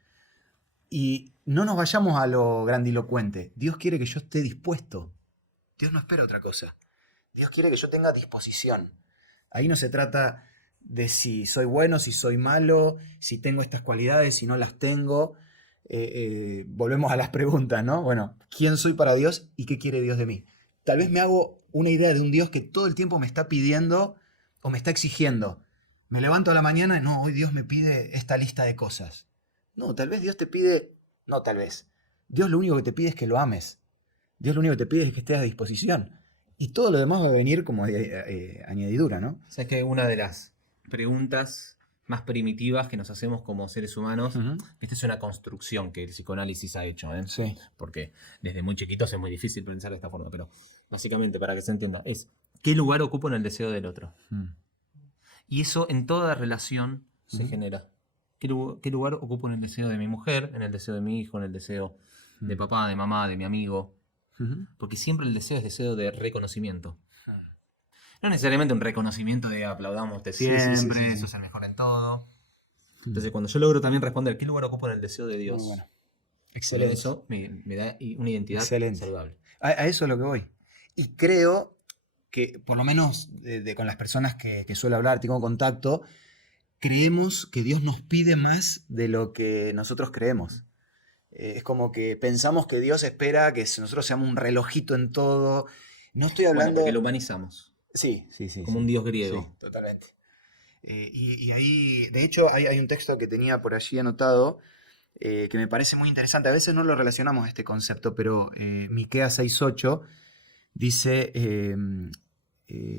Y no nos vayamos a lo grandilocuente. Dios quiere que yo esté dispuesto. Dios no espera otra cosa. Dios quiere que yo tenga disposición. Ahí no se trata de si soy bueno, si soy malo, si tengo estas cualidades, si no las tengo. Volvemos a las preguntas, ¿no? Bueno, ¿quién soy para Dios y qué quiere Dios de mí? Tal vez me hago una idea de un Dios que todo el tiempo me está pidiendo o me está exigiendo. Me levanto a la mañana y no, hoy Dios me pide esta lista de cosas. No, tal vez Dios te pide, no tal vez. Dios lo único que te pide es que lo ames. Dios lo único que te pide es que estés a disposición. Y todo lo demás va a venir como de añadidura, ¿no? O sea, es que una de las preguntas más primitivas que nos hacemos como seres humanos, esta es una construcción que el psicoanálisis ha hecho, ¿eh? Sí. Porque desde muy chiquitos es muy difícil pensar de esta forma, pero básicamente, para que se entienda, es ¿qué lugar ocupo en el deseo del otro? Y eso en toda relación se genera. ¿Qué lugar ocupo en el deseo de mi mujer, en el deseo de mi hijo, en el deseo de papá, de mamá, de mi amigo? Porque siempre el deseo es deseo de reconocimiento. No necesariamente un reconocimiento de aplaudamos siempre, sí. eso es el mejor en todo. Entonces, cuando yo logro también responder ¿qué lugar ocupo en el deseo de Dios? Bueno, excelente. Eso me da una identidad saludable. A eso es lo que voy. Y creo que, por lo menos con las personas que suelo hablar, tengo contacto, creemos que Dios nos pide más de lo que nosotros creemos. Es como que pensamos que Dios espera que nosotros seamos un relojito en todo. No estoy hablando... Bueno, porque lo humanizamos. Sí. Como un dios griego. Sí, totalmente. Y ahí, de hecho, hay un texto que tenía por allí anotado que me parece muy interesante. A veces no lo relacionamos a este concepto, pero Miqueas 6:8 dice,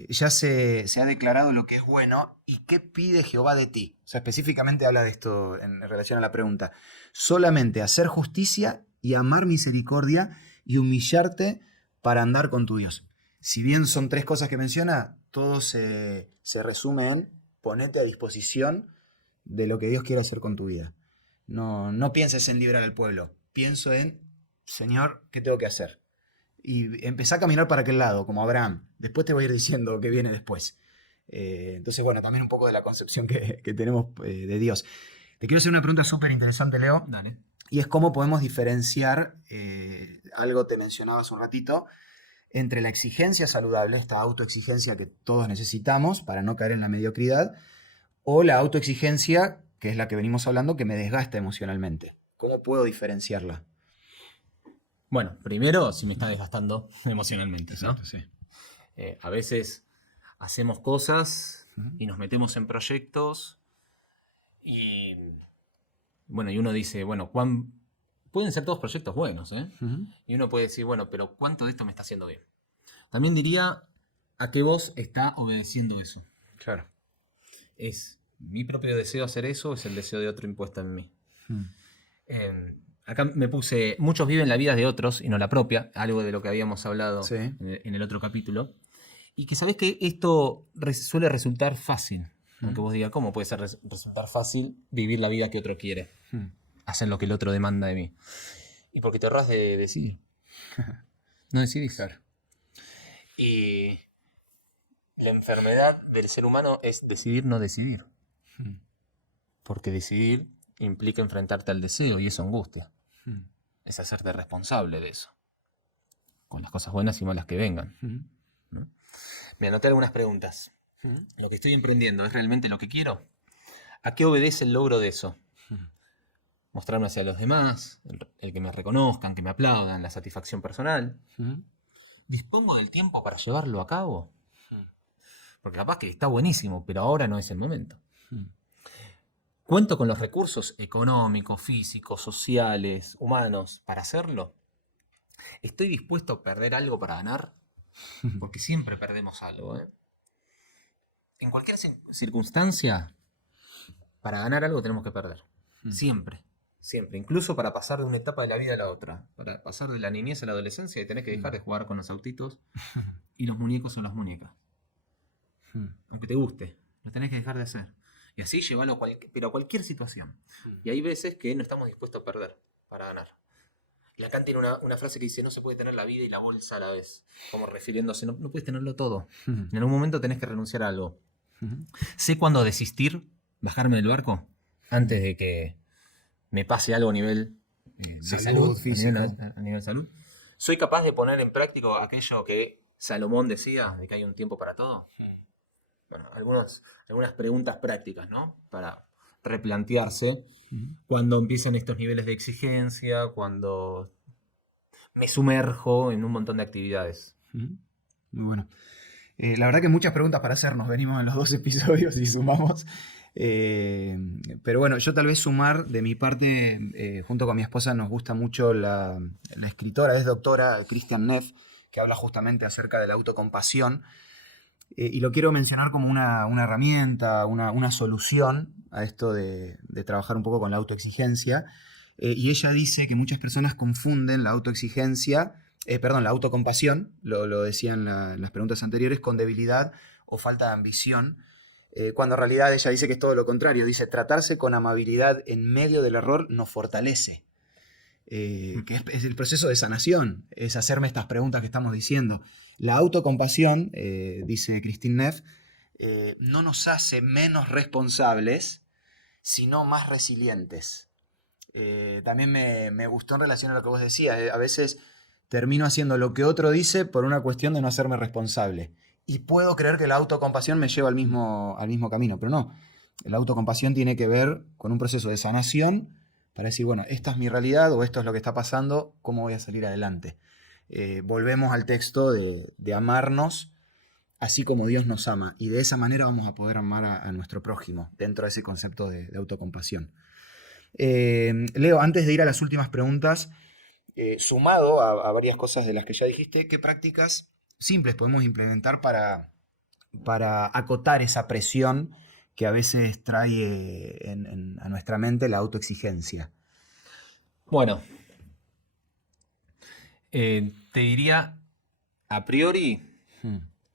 ya se ha declarado lo que es bueno y qué pide Jehová de ti. O sea, específicamente habla de esto en relación a la pregunta. Solamente hacer justicia y amar misericordia y humillarte para andar con tu Dios. Si bien son tres cosas que menciona, todo se resume en ponete a disposición de lo que Dios quiere hacer con tu vida. No pienses en liberar al pueblo, pienso en, Señor, ¿qué tengo que hacer? Y empecé a caminar para aquel lado, como Abraham. Después te voy a ir diciendo qué viene después. Entonces, bueno, también un poco de la concepción que tenemos de Dios. Te quiero hacer una pregunta súper interesante, Leo. Dale. Y es cómo podemos diferenciar, algo te mencionaba hace un ratito, entre la exigencia saludable, esta autoexigencia que todos necesitamos para no caer en la mediocridad, o la autoexigencia, que es la que venimos hablando, que me desgasta emocionalmente. ¿Cómo puedo diferenciarla? Bueno, primero, si me está desgastando emocionalmente, ¿no? Exacto, sí. A veces hacemos cosas y nos metemos en proyectos y bueno, y uno dice, bueno, pueden ser todos proyectos buenos, ¿eh? Y uno puede decir, bueno, pero ¿cuánto de esto me está haciendo bien? También diría, ¿a qué voz está obedeciendo eso? Claro. ¿Es mi propio deseo hacer eso o es el deseo de otro impuesto en mí? Acá me puse, muchos viven la vida de otros y no la propia, algo de lo que habíamos hablado en el otro capítulo. Y que sabés que esto suele resultar fácil. Aunque vos digas, ¿cómo puede resultar fácil vivir la vida que otro quiere? Hacer lo que el otro demanda de mí. Y porque te ahorras de decidir. No decidís. Claro. Y la enfermedad del ser humano es decidir no decidir. Porque decidir implica enfrentarte al deseo y eso angustia. Es hacerte responsable de eso. Con las cosas buenas y malas que vengan. ¿No? Me anoté algunas preguntas. ¿Lo que estoy emprendiendo es realmente lo que quiero? ¿A qué obedece el logro de eso? Mostrarme hacia los demás, el que me reconozcan, que me aplaudan, la satisfacción personal. ¿Dispongo del tiempo para llevarlo a cabo? Porque capaz que está buenísimo, pero ahora no es el momento. ¿Cuento con los recursos económicos, físicos, sociales, humanos para hacerlo? ¿Estoy dispuesto a perder algo para ganar? Porque siempre perdemos algo, ¿eh? En cualquier circunstancia, para ganar algo tenemos que perder. Siempre. Siempre. Incluso para pasar de una etapa de la vida a la otra. Para pasar de la niñez a la adolescencia y tenés que dejar de jugar con los autitos y los muñecos o las muñecas. Aunque te guste, lo tenés que dejar de hacer. Y así llevarlo pero a cualquier situación. Y hay veces que no estamos dispuestos a perder para ganar. Lacan tiene una frase que dice: no se puede tener la vida y la bolsa a la vez. Como refiriéndose, no puedes tenerlo todo. En algún momento tenés que renunciar a algo. Sé cuándo desistir, bajarme del barco, antes de que me pase algo a nivel de salud física. A nivel salud. ¿Soy capaz de poner en práctica aquello que Salomón decía, de que hay un tiempo para todo? Bueno, algunas preguntas prácticas, ¿no? Para replantearse cuando empiezan estos niveles de exigencia, cuando me sumerjo en un montón de actividades. Muy bueno. La verdad que muchas preguntas para hacernos. Venimos en los 2 episodios y sumamos. Pero bueno, yo tal vez sumar de mi parte, junto con mi esposa nos gusta mucho la escritora, es doctora Christiane Neff, que habla justamente acerca de la autocompasión. Y lo quiero mencionar como una herramienta, una solución a esto de trabajar un poco con la autoexigencia. Y ella dice que muchas personas confunden la autoexigencia, la autocompasión, lo decían las preguntas anteriores, con debilidad o falta de ambición, cuando en realidad ella dice que es todo lo contrario. Dice: tratarse con amabilidad en medio del error nos fortalece. Que es el proceso de sanación, es hacerme estas preguntas que estamos diciendo. La autocompasión, dice Christine Neff, no nos hace menos responsables, sino más resilientes. También me gustó en relación a lo que vos decías. A veces termino haciendo lo que otro dice por una cuestión de no hacerme responsable. Y puedo creer que la autocompasión me lleva al mismo camino, pero no. La autocompasión tiene que ver con un proceso de sanación para decir, bueno, esta es mi realidad o esto es lo que está pasando, ¿cómo voy a salir adelante? Volvemos al texto de amarnos así como Dios nos ama, y de esa manera vamos a poder amar a nuestro prójimo dentro de ese concepto de autocompasión. Leo, antes de ir a las últimas preguntas, sumado a varias cosas de las que ya dijiste, ¿qué prácticas simples podemos implementar para acotar esa presión que a veces trae a nuestra mente la autoexigencia? Bueno, te diría, a priori,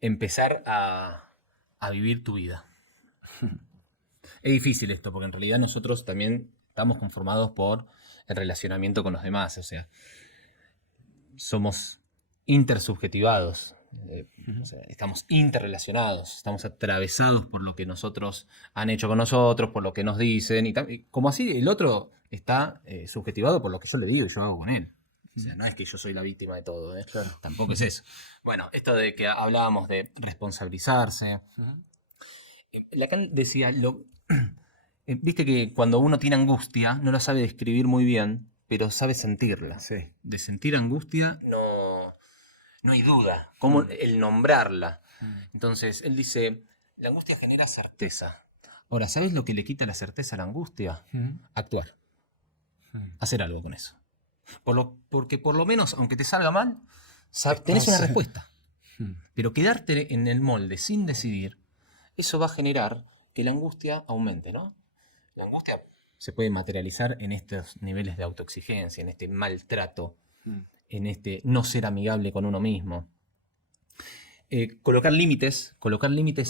empezar a vivir tu vida. Es difícil esto, porque en realidad nosotros también estamos conformados por el relacionamiento con los demás, o sea, somos intersubjetivados. O sea, estamos interrelacionados, estamos atravesados por lo que nosotros han hecho con nosotros, por lo que nos dicen, y como así el otro está subjetivado por lo que yo le digo y yo hago con él. O sea, no es que yo soy la víctima de todo, claro. Tampoco es eso. Bueno, esto de que hablábamos de responsabilizarse. Lacan decía, viste que cuando uno tiene angustia no la sabe describir muy bien, pero sabe sentirla. Sí. De sentir angustia no hay duda, como el nombrarla. Entonces, él dice, la angustia genera certeza. Ahora, ¿sabes lo que le quita la certeza a la angustia? Actuar. Hacer algo con eso. Porque por lo menos, aunque te salga mal, tenés una respuesta. Pero quedarte en el molde sin decidir, eso va a generar que la angustia aumente, ¿no? La angustia se puede materializar en estos niveles de autoexigencia, en este maltrato, en este no ser amigable con uno mismo. Colocar límites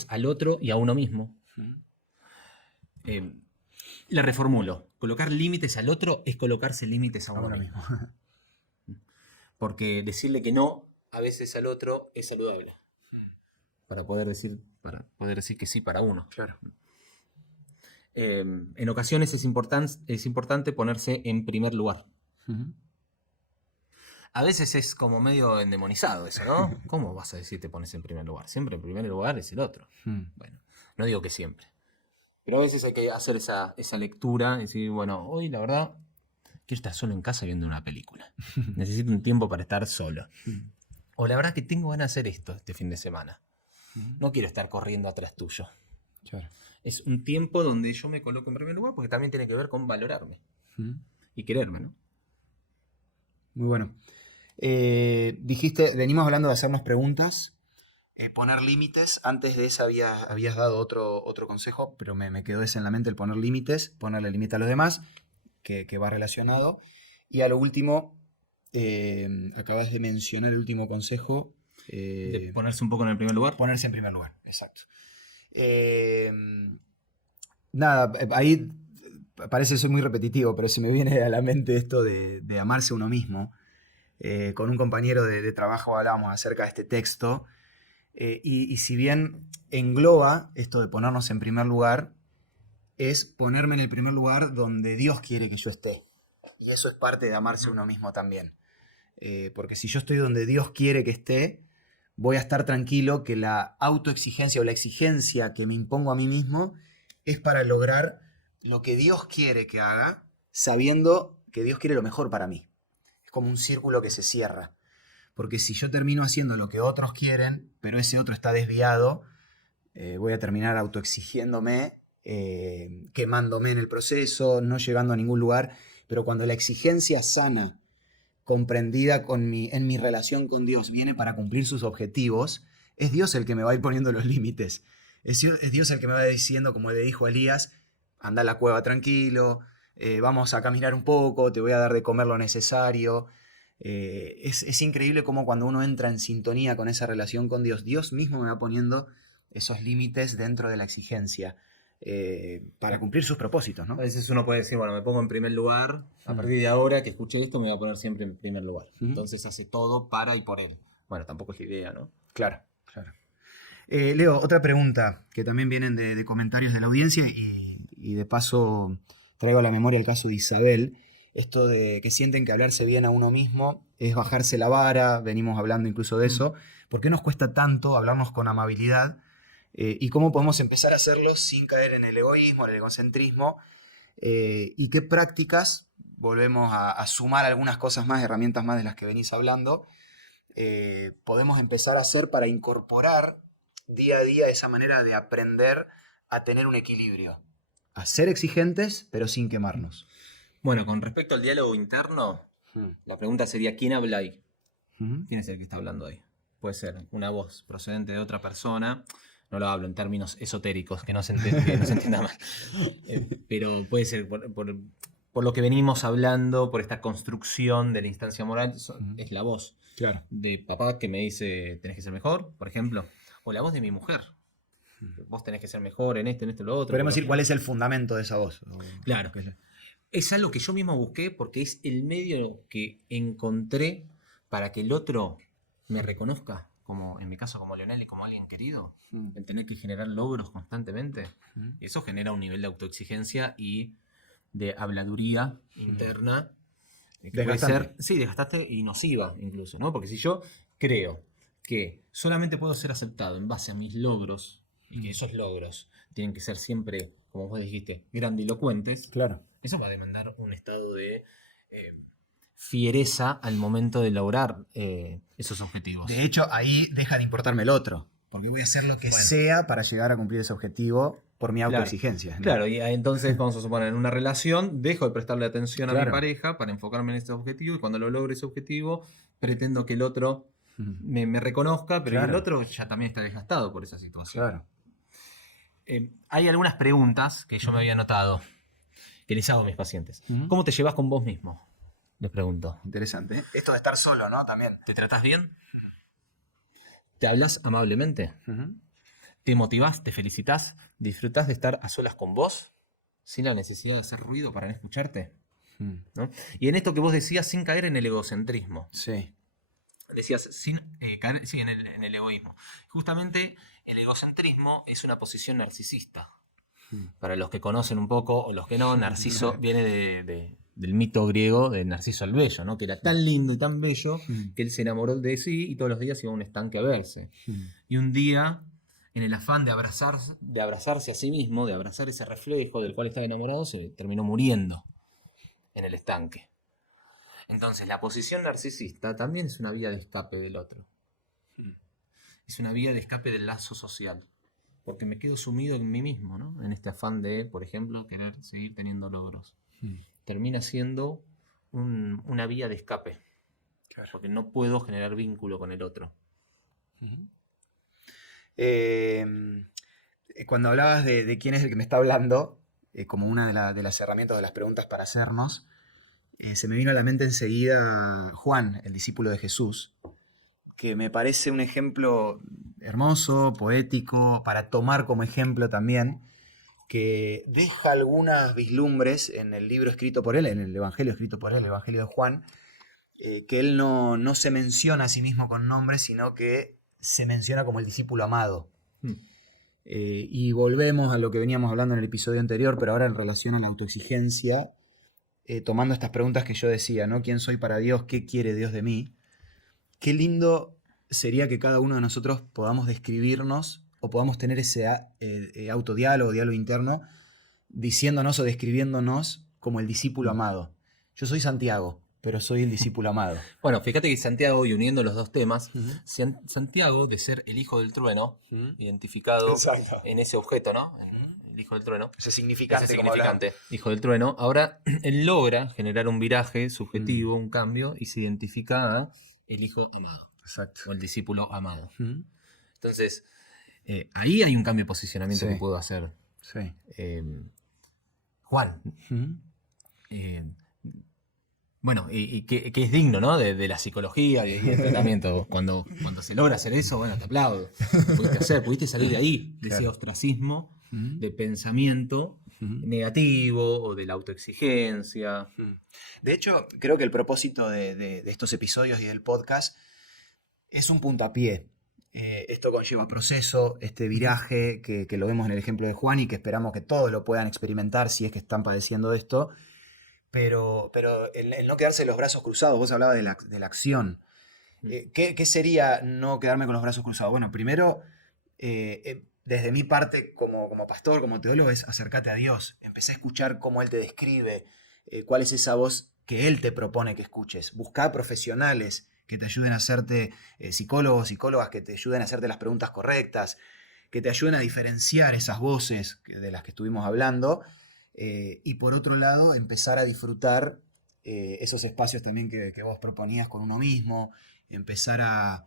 al otro y a uno mismo. Le reformulo. Colocar límites al otro es colocarse límites a uno mismo. Porque decirle que no a veces al otro es saludable. Para poder decir para poder decir que sí para uno. Claro. En ocasiones es importante ponerse en primer lugar. A veces es como medio endemonizado eso, ¿no? ¿Cómo vas a decir te pones en primer lugar? Siempre en primer lugar es el otro. Bueno, no digo que siempre. Pero a veces hay que hacer esa lectura y decir, bueno, hoy la verdad quiero estar solo en casa viendo una película. Necesito un tiempo para estar solo. O la verdad que tengo ganas de hacer esto este fin de semana. No quiero estar corriendo atrás tuyo. Claro. Es un tiempo donde yo me coloco en primer lugar porque también tiene que ver con valorarme y quererme, ¿no? Muy bueno. Dijiste, venimos hablando de hacernos preguntas, poner límites. Antes de esa habías dado otro consejo, pero me quedó ese en la mente, el poner límites, ponerle límite a los demás, que va relacionado. Y a lo último, acabas de mencionar el último consejo. De ponerse un poco en el primer lugar. Ponerse en primer lugar, exacto. Nada, ahí parece ser muy repetitivo, pero si me viene a la mente esto de amarse uno mismo. Con un compañero de trabajo hablábamos acerca de este texto, y si bien engloba esto de ponernos en primer lugar, es ponerme en el primer lugar donde Dios quiere que yo esté. Y eso es parte de amarse uno mismo también. Porque si yo estoy donde Dios quiere que esté, voy a estar tranquilo que la autoexigencia o la exigencia que me impongo a mí mismo es para lograr lo que Dios quiere que haga, sabiendo que Dios quiere lo mejor para mí. Es como un círculo que se cierra. Porque si yo termino haciendo lo que otros quieren, pero ese otro está desviado, voy a terminar autoexigiéndome, quemándome en el proceso, no llegando a ningún lugar. Pero cuando la exigencia sana, comprendida en mi relación con Dios, viene para cumplir sus objetivos, es Dios el que me va a ir poniendo los límites. Es Dios el que me va diciendo, como le dijo a Elías, anda a la cueva tranquilo, vamos a caminar un poco, te voy a dar de comer lo necesario. Es increíble cómo cuando uno entra en sintonía con esa relación con Dios, Dios mismo me va poniendo esos límites dentro de la exigencia para cumplir sus propósitos, ¿no? A veces uno puede decir, bueno, me pongo en primer lugar, a partir de ahora que escuché esto me voy a poner siempre en primer lugar. Entonces hace todo para y por él. Bueno, tampoco es la idea, ¿no? Claro, claro. Leo, otra pregunta que también vienen de comentarios de la audiencia y de paso traigo a la memoria el caso de Isabel. Esto de que sienten que hablarse bien a uno mismo es bajarse la vara, venimos hablando incluso de eso. ¿Por qué nos cuesta tanto hablarnos con amabilidad? Y cómo podemos empezar a hacerlo sin caer en el egoísmo, en el egocentrismo. Y qué prácticas, volvemos a sumar algunas cosas más, herramientas más de las que venís hablando, podemos empezar a hacer para incorporar día a día esa manera de aprender a tener un equilibrio. A ser exigentes, pero sin quemarnos. Bueno, con respecto al diálogo interno, la pregunta sería, ¿quién habla ahí? ¿Quién es el que está hablando ahí? Puede ser una voz procedente de otra persona. No lo hablo en términos esotéricos, que no se entienda mal. Pero puede ser por lo que venimos hablando, por esta construcción de la instancia moral, es la voz de papá que me dice, tenés que ser mejor, por ejemplo. O la voz de mi mujer. Vos tenés que ser mejor en esto, lo otro. Podemos decir cuál es el fundamento de esa voz. Claro. Es algo que yo mismo busqué porque es el medio que encontré para que el otro me reconozca, como en mi caso como Leonel y como alguien querido, en tener que generar logros constantemente. Y eso genera un nivel de autoexigencia y de habladuría interna que puede ser, desgastante y nociva incluso, ¿no? Porque si yo creo que solamente puedo ser aceptado en base a mis logros y que esos logros tienen que ser siempre, como vos dijiste, grandilocuentes, claro, eso va a demandar un estado de fiereza al momento de lograr esos objetivos. De hecho, ahí deja de importarme el otro, porque voy a hacer lo que sea para llegar a cumplir ese objetivo por mi autoexigencia. ¿No? Claro, y entonces vamos a suponer en una relación, dejo de prestarle atención a mi pareja para enfocarme en ese objetivo, y cuando lo logre ese objetivo, pretendo que el otro me reconozca, pero el otro ya también está desgastado por esa situación. Claro. Hay algunas preguntas que yo me había anotado, que les hago a mis pacientes. ¿Cómo te llevas con vos mismo? Les pregunto. Interesante. Esto de estar solo, ¿no? También. ¿Te tratás bien? ¿Te hablas amablemente? ¿Te motivás? ¿Te felicitas? ¿Disfrutás de estar a solas con vos? Sin la necesidad de hacer ruido para no escucharte. ¿No? Y en esto que vos decías, sin caer en el egocentrismo. Sí. decías, sin caer sí, en el egoísmo. Justamente el egocentrismo es una posición narcisista. Para los que conocen un poco o los que no, Narciso viene del mito griego de Narciso el Bello, ¿no? Que era tan lindo y tan bello que él se enamoró de sí y todos los días iba a un estanque a verse. Y un día, en el afán de abrazarse a sí mismo, de abrazar ese reflejo del cual estaba enamorado, se terminó muriendo en el estanque. Entonces, la posición narcisista también es una vía de escape del otro. Es una vía de escape del lazo social. Porque me quedo sumido en mí mismo, ¿no? En este afán de, por ejemplo, querer seguir teniendo logros. Termina siendo una vía de escape. Claro. Porque no puedo generar vínculo con el otro. Cuando hablabas de quién es el que me está hablando, como una de las herramientas, de las preguntas para hacernos, se me vino a la mente enseguida Juan, el discípulo de Jesús, que me parece un ejemplo hermoso, poético, para tomar como ejemplo también, que deja algunas vislumbres en el libro escrito por él, en el Evangelio escrito por él, el Evangelio de Juan, que él no se menciona a sí mismo con nombre, sino que se menciona como el discípulo amado. Y volvemos a lo que veníamos hablando en el episodio anterior, pero ahora en relación a la autoexigencia, tomando estas preguntas que yo decía, ¿no? ¿Quién soy para Dios? ¿Qué quiere Dios de mí? Qué lindo sería que cada uno de nosotros podamos describirnos o podamos tener ese autodiálogo, diálogo interno, diciéndonos o describiéndonos como el discípulo amado. Yo soy Santiago, pero soy el discípulo amado. Bueno, fíjate que Santiago, y uniendo los dos temas, Santiago, de ser el hijo del trueno, identificado en ese objeto, ¿no? El hijo del trueno. Ese significante. Hijo del trueno. Ahora, él logra generar un viraje subjetivo, un cambio, y se identifica a el hijo amado. Exacto. O el discípulo amado. Entonces, ahí hay un cambio de posicionamiento que puedo hacer. Sí. Juan. Bueno, y que es digno, ¿no? De la psicología y del tratamiento. Cuando se logra hacer eso, bueno, te aplaudo. Pudiste salir de ahí, de ese ostracismo, de pensamiento negativo o de la autoexigencia. De hecho, creo que el propósito de estos episodios y del podcast es un puntapié. Esto conlleva proceso, este viraje que lo vemos en el ejemplo de Juan y que esperamos que todos lo puedan experimentar si es que están padeciendo de esto. Pero el no quedarse los brazos cruzados, vos hablabas de la acción. ¿Qué sería no quedarme con los brazos cruzados? Bueno, primero, desde mi parte como pastor, como teólogo, es acércate a Dios. Empecé a escuchar cómo Él te describe, cuál es esa voz que Él te propone que escuches. Buscá profesionales que te ayuden a hacerte psicólogos, psicólogas que te ayuden a hacerte las preguntas correctas, que te ayuden a diferenciar esas voces de las que estuvimos hablando. Y por otro lado, empezar a disfrutar esos espacios también que vos proponías con uno mismo, empezar a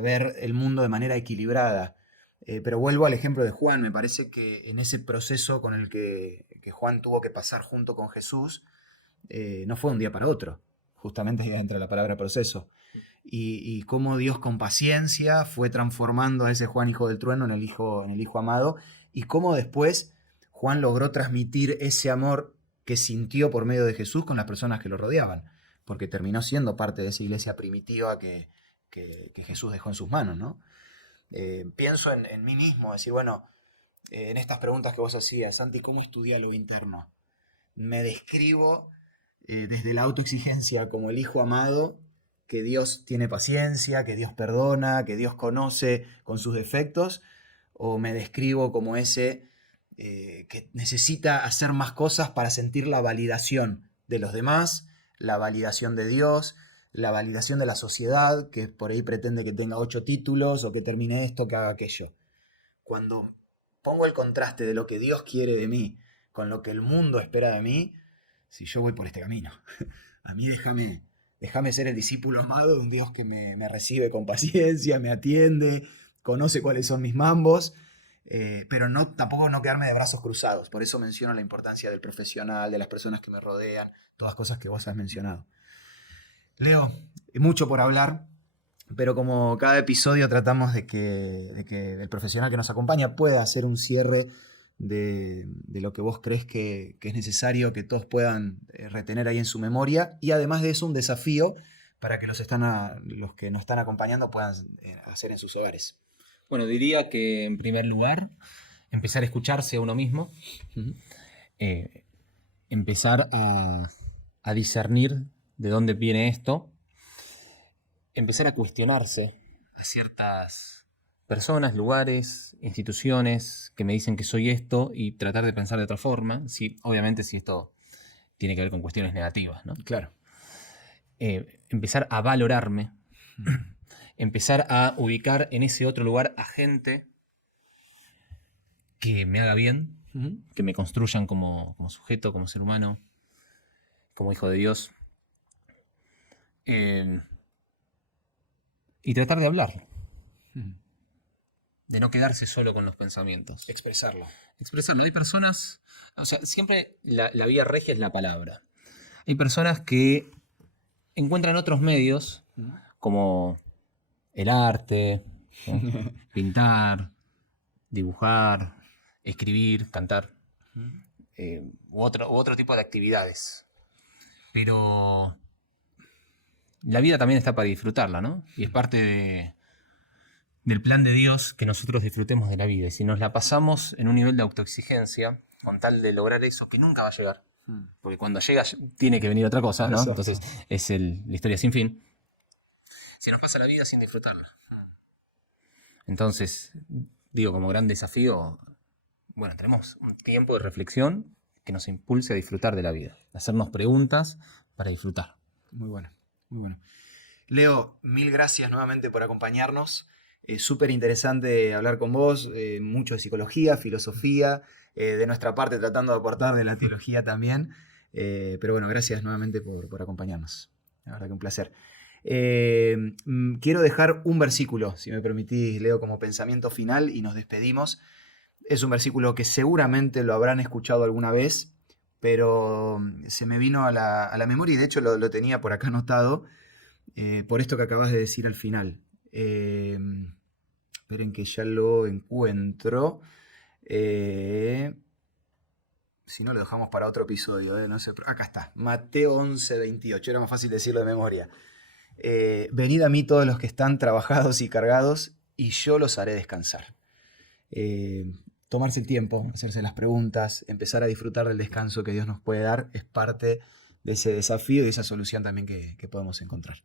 ver el mundo de manera equilibrada. Pero vuelvo al ejemplo de Juan, me parece que en ese proceso con el que Juan tuvo que pasar junto con Jesús, no fue un día para otro, justamente ahí entra la palabra proceso. Y cómo Dios con paciencia fue transformando a ese Juan hijo del trueno en el hijo amado, y cómo después Juan logró transmitir ese amor que sintió por medio de Jesús con las personas que lo rodeaban, porque terminó siendo parte de esa iglesia primitiva que Jesús dejó en sus manos, ¿no? Pienso en mí mismo, decir, bueno, en estas preguntas que vos hacías, Santi, ¿cómo es tu diálogo interno? Me describo desde la autoexigencia como el hijo amado, que Dios tiene paciencia, que Dios perdona, que Dios conoce con sus defectos, o me describo como ese que necesita hacer más cosas para sentir la validación de los demás, la validación de Dios, la validación de la sociedad, que por ahí pretende que tenga 8 títulos o que termine esto, que haga aquello. Cuando pongo el contraste de lo que Dios quiere de mí con lo que el mundo espera de mí, si yo voy por este camino, a mí déjame ser el discípulo amado de un Dios que me recibe con paciencia, me atiende, conoce cuáles son mis mambos, pero tampoco no quedarme de brazos cruzados. Por eso menciono la importancia del profesional, de las personas que me rodean, todas cosas que vos has mencionado. Leo, mucho por hablar, pero como cada episodio tratamos de que el profesional que nos acompaña pueda hacer un cierre de lo que vos crees que es necesario que todos puedan retener ahí en su memoria, y además de eso un desafío para que los que nos están acompañando puedan hacer en sus hogares? Bueno, diría que en primer lugar, empezar a escucharse a uno mismo, empezar a discernir de dónde viene esto, empezar a cuestionarse a ciertas personas, lugares, instituciones que me dicen que soy esto y tratar de pensar de otra forma, obviamente si esto tiene que ver con cuestiones negativas, ¿no? Claro. Empezar a valorarme, empezar a ubicar en ese otro lugar a gente que me haga bien, que me construyan como sujeto, como ser humano, como hijo de Dios. Y tratar de hablar. De no quedarse solo con los pensamientos. Expresarlo. Hay personas, o sea, siempre la vía regia es la palabra. Hay personas que encuentran otros medios, como el arte, ¿no? Pintar, dibujar, escribir, cantar, u otro tipo de actividades. Pero la vida también está para disfrutarla, ¿no? Y es parte del plan de Dios que nosotros disfrutemos de la vida. Y si nos la pasamos en un nivel de autoexigencia, con tal de lograr eso que nunca va a llegar, porque cuando llega tiene que venir otra cosa, ¿no? Entonces es la historia sin fin. Se nos pasa la vida sin disfrutarla. Entonces, digo, como gran desafío, bueno, tenemos un tiempo de reflexión que nos impulse a disfrutar de la vida, hacernos preguntas para disfrutar. Muy bueno, muy bueno. Leo, mil gracias nuevamente por acompañarnos. Súper interesante hablar con vos, mucho de psicología, filosofía, de nuestra parte tratando de aportar de la teología también. Pero bueno, gracias nuevamente por acompañarnos. La verdad que un placer. Quiero dejar un versículo, si me permitís, Leo, como pensamiento final y nos despedimos. Es un versículo que seguramente lo habrán escuchado alguna vez, pero se me vino a la memoria y de hecho lo tenía por acá anotado, por esto que acabas de decir al final. Esperen que ya lo encuentro. Si no, lo dejamos para otro episodio. No sé, acá está. Mateo 11:28. Era más fácil decirlo de memoria. Venid a mí todos los que están trabajados y cargados, y yo los haré descansar. Tomarse el tiempo, hacerse las preguntas, empezar a disfrutar del descanso que Dios nos puede dar, es parte de ese desafío y esa solución también que podemos encontrar.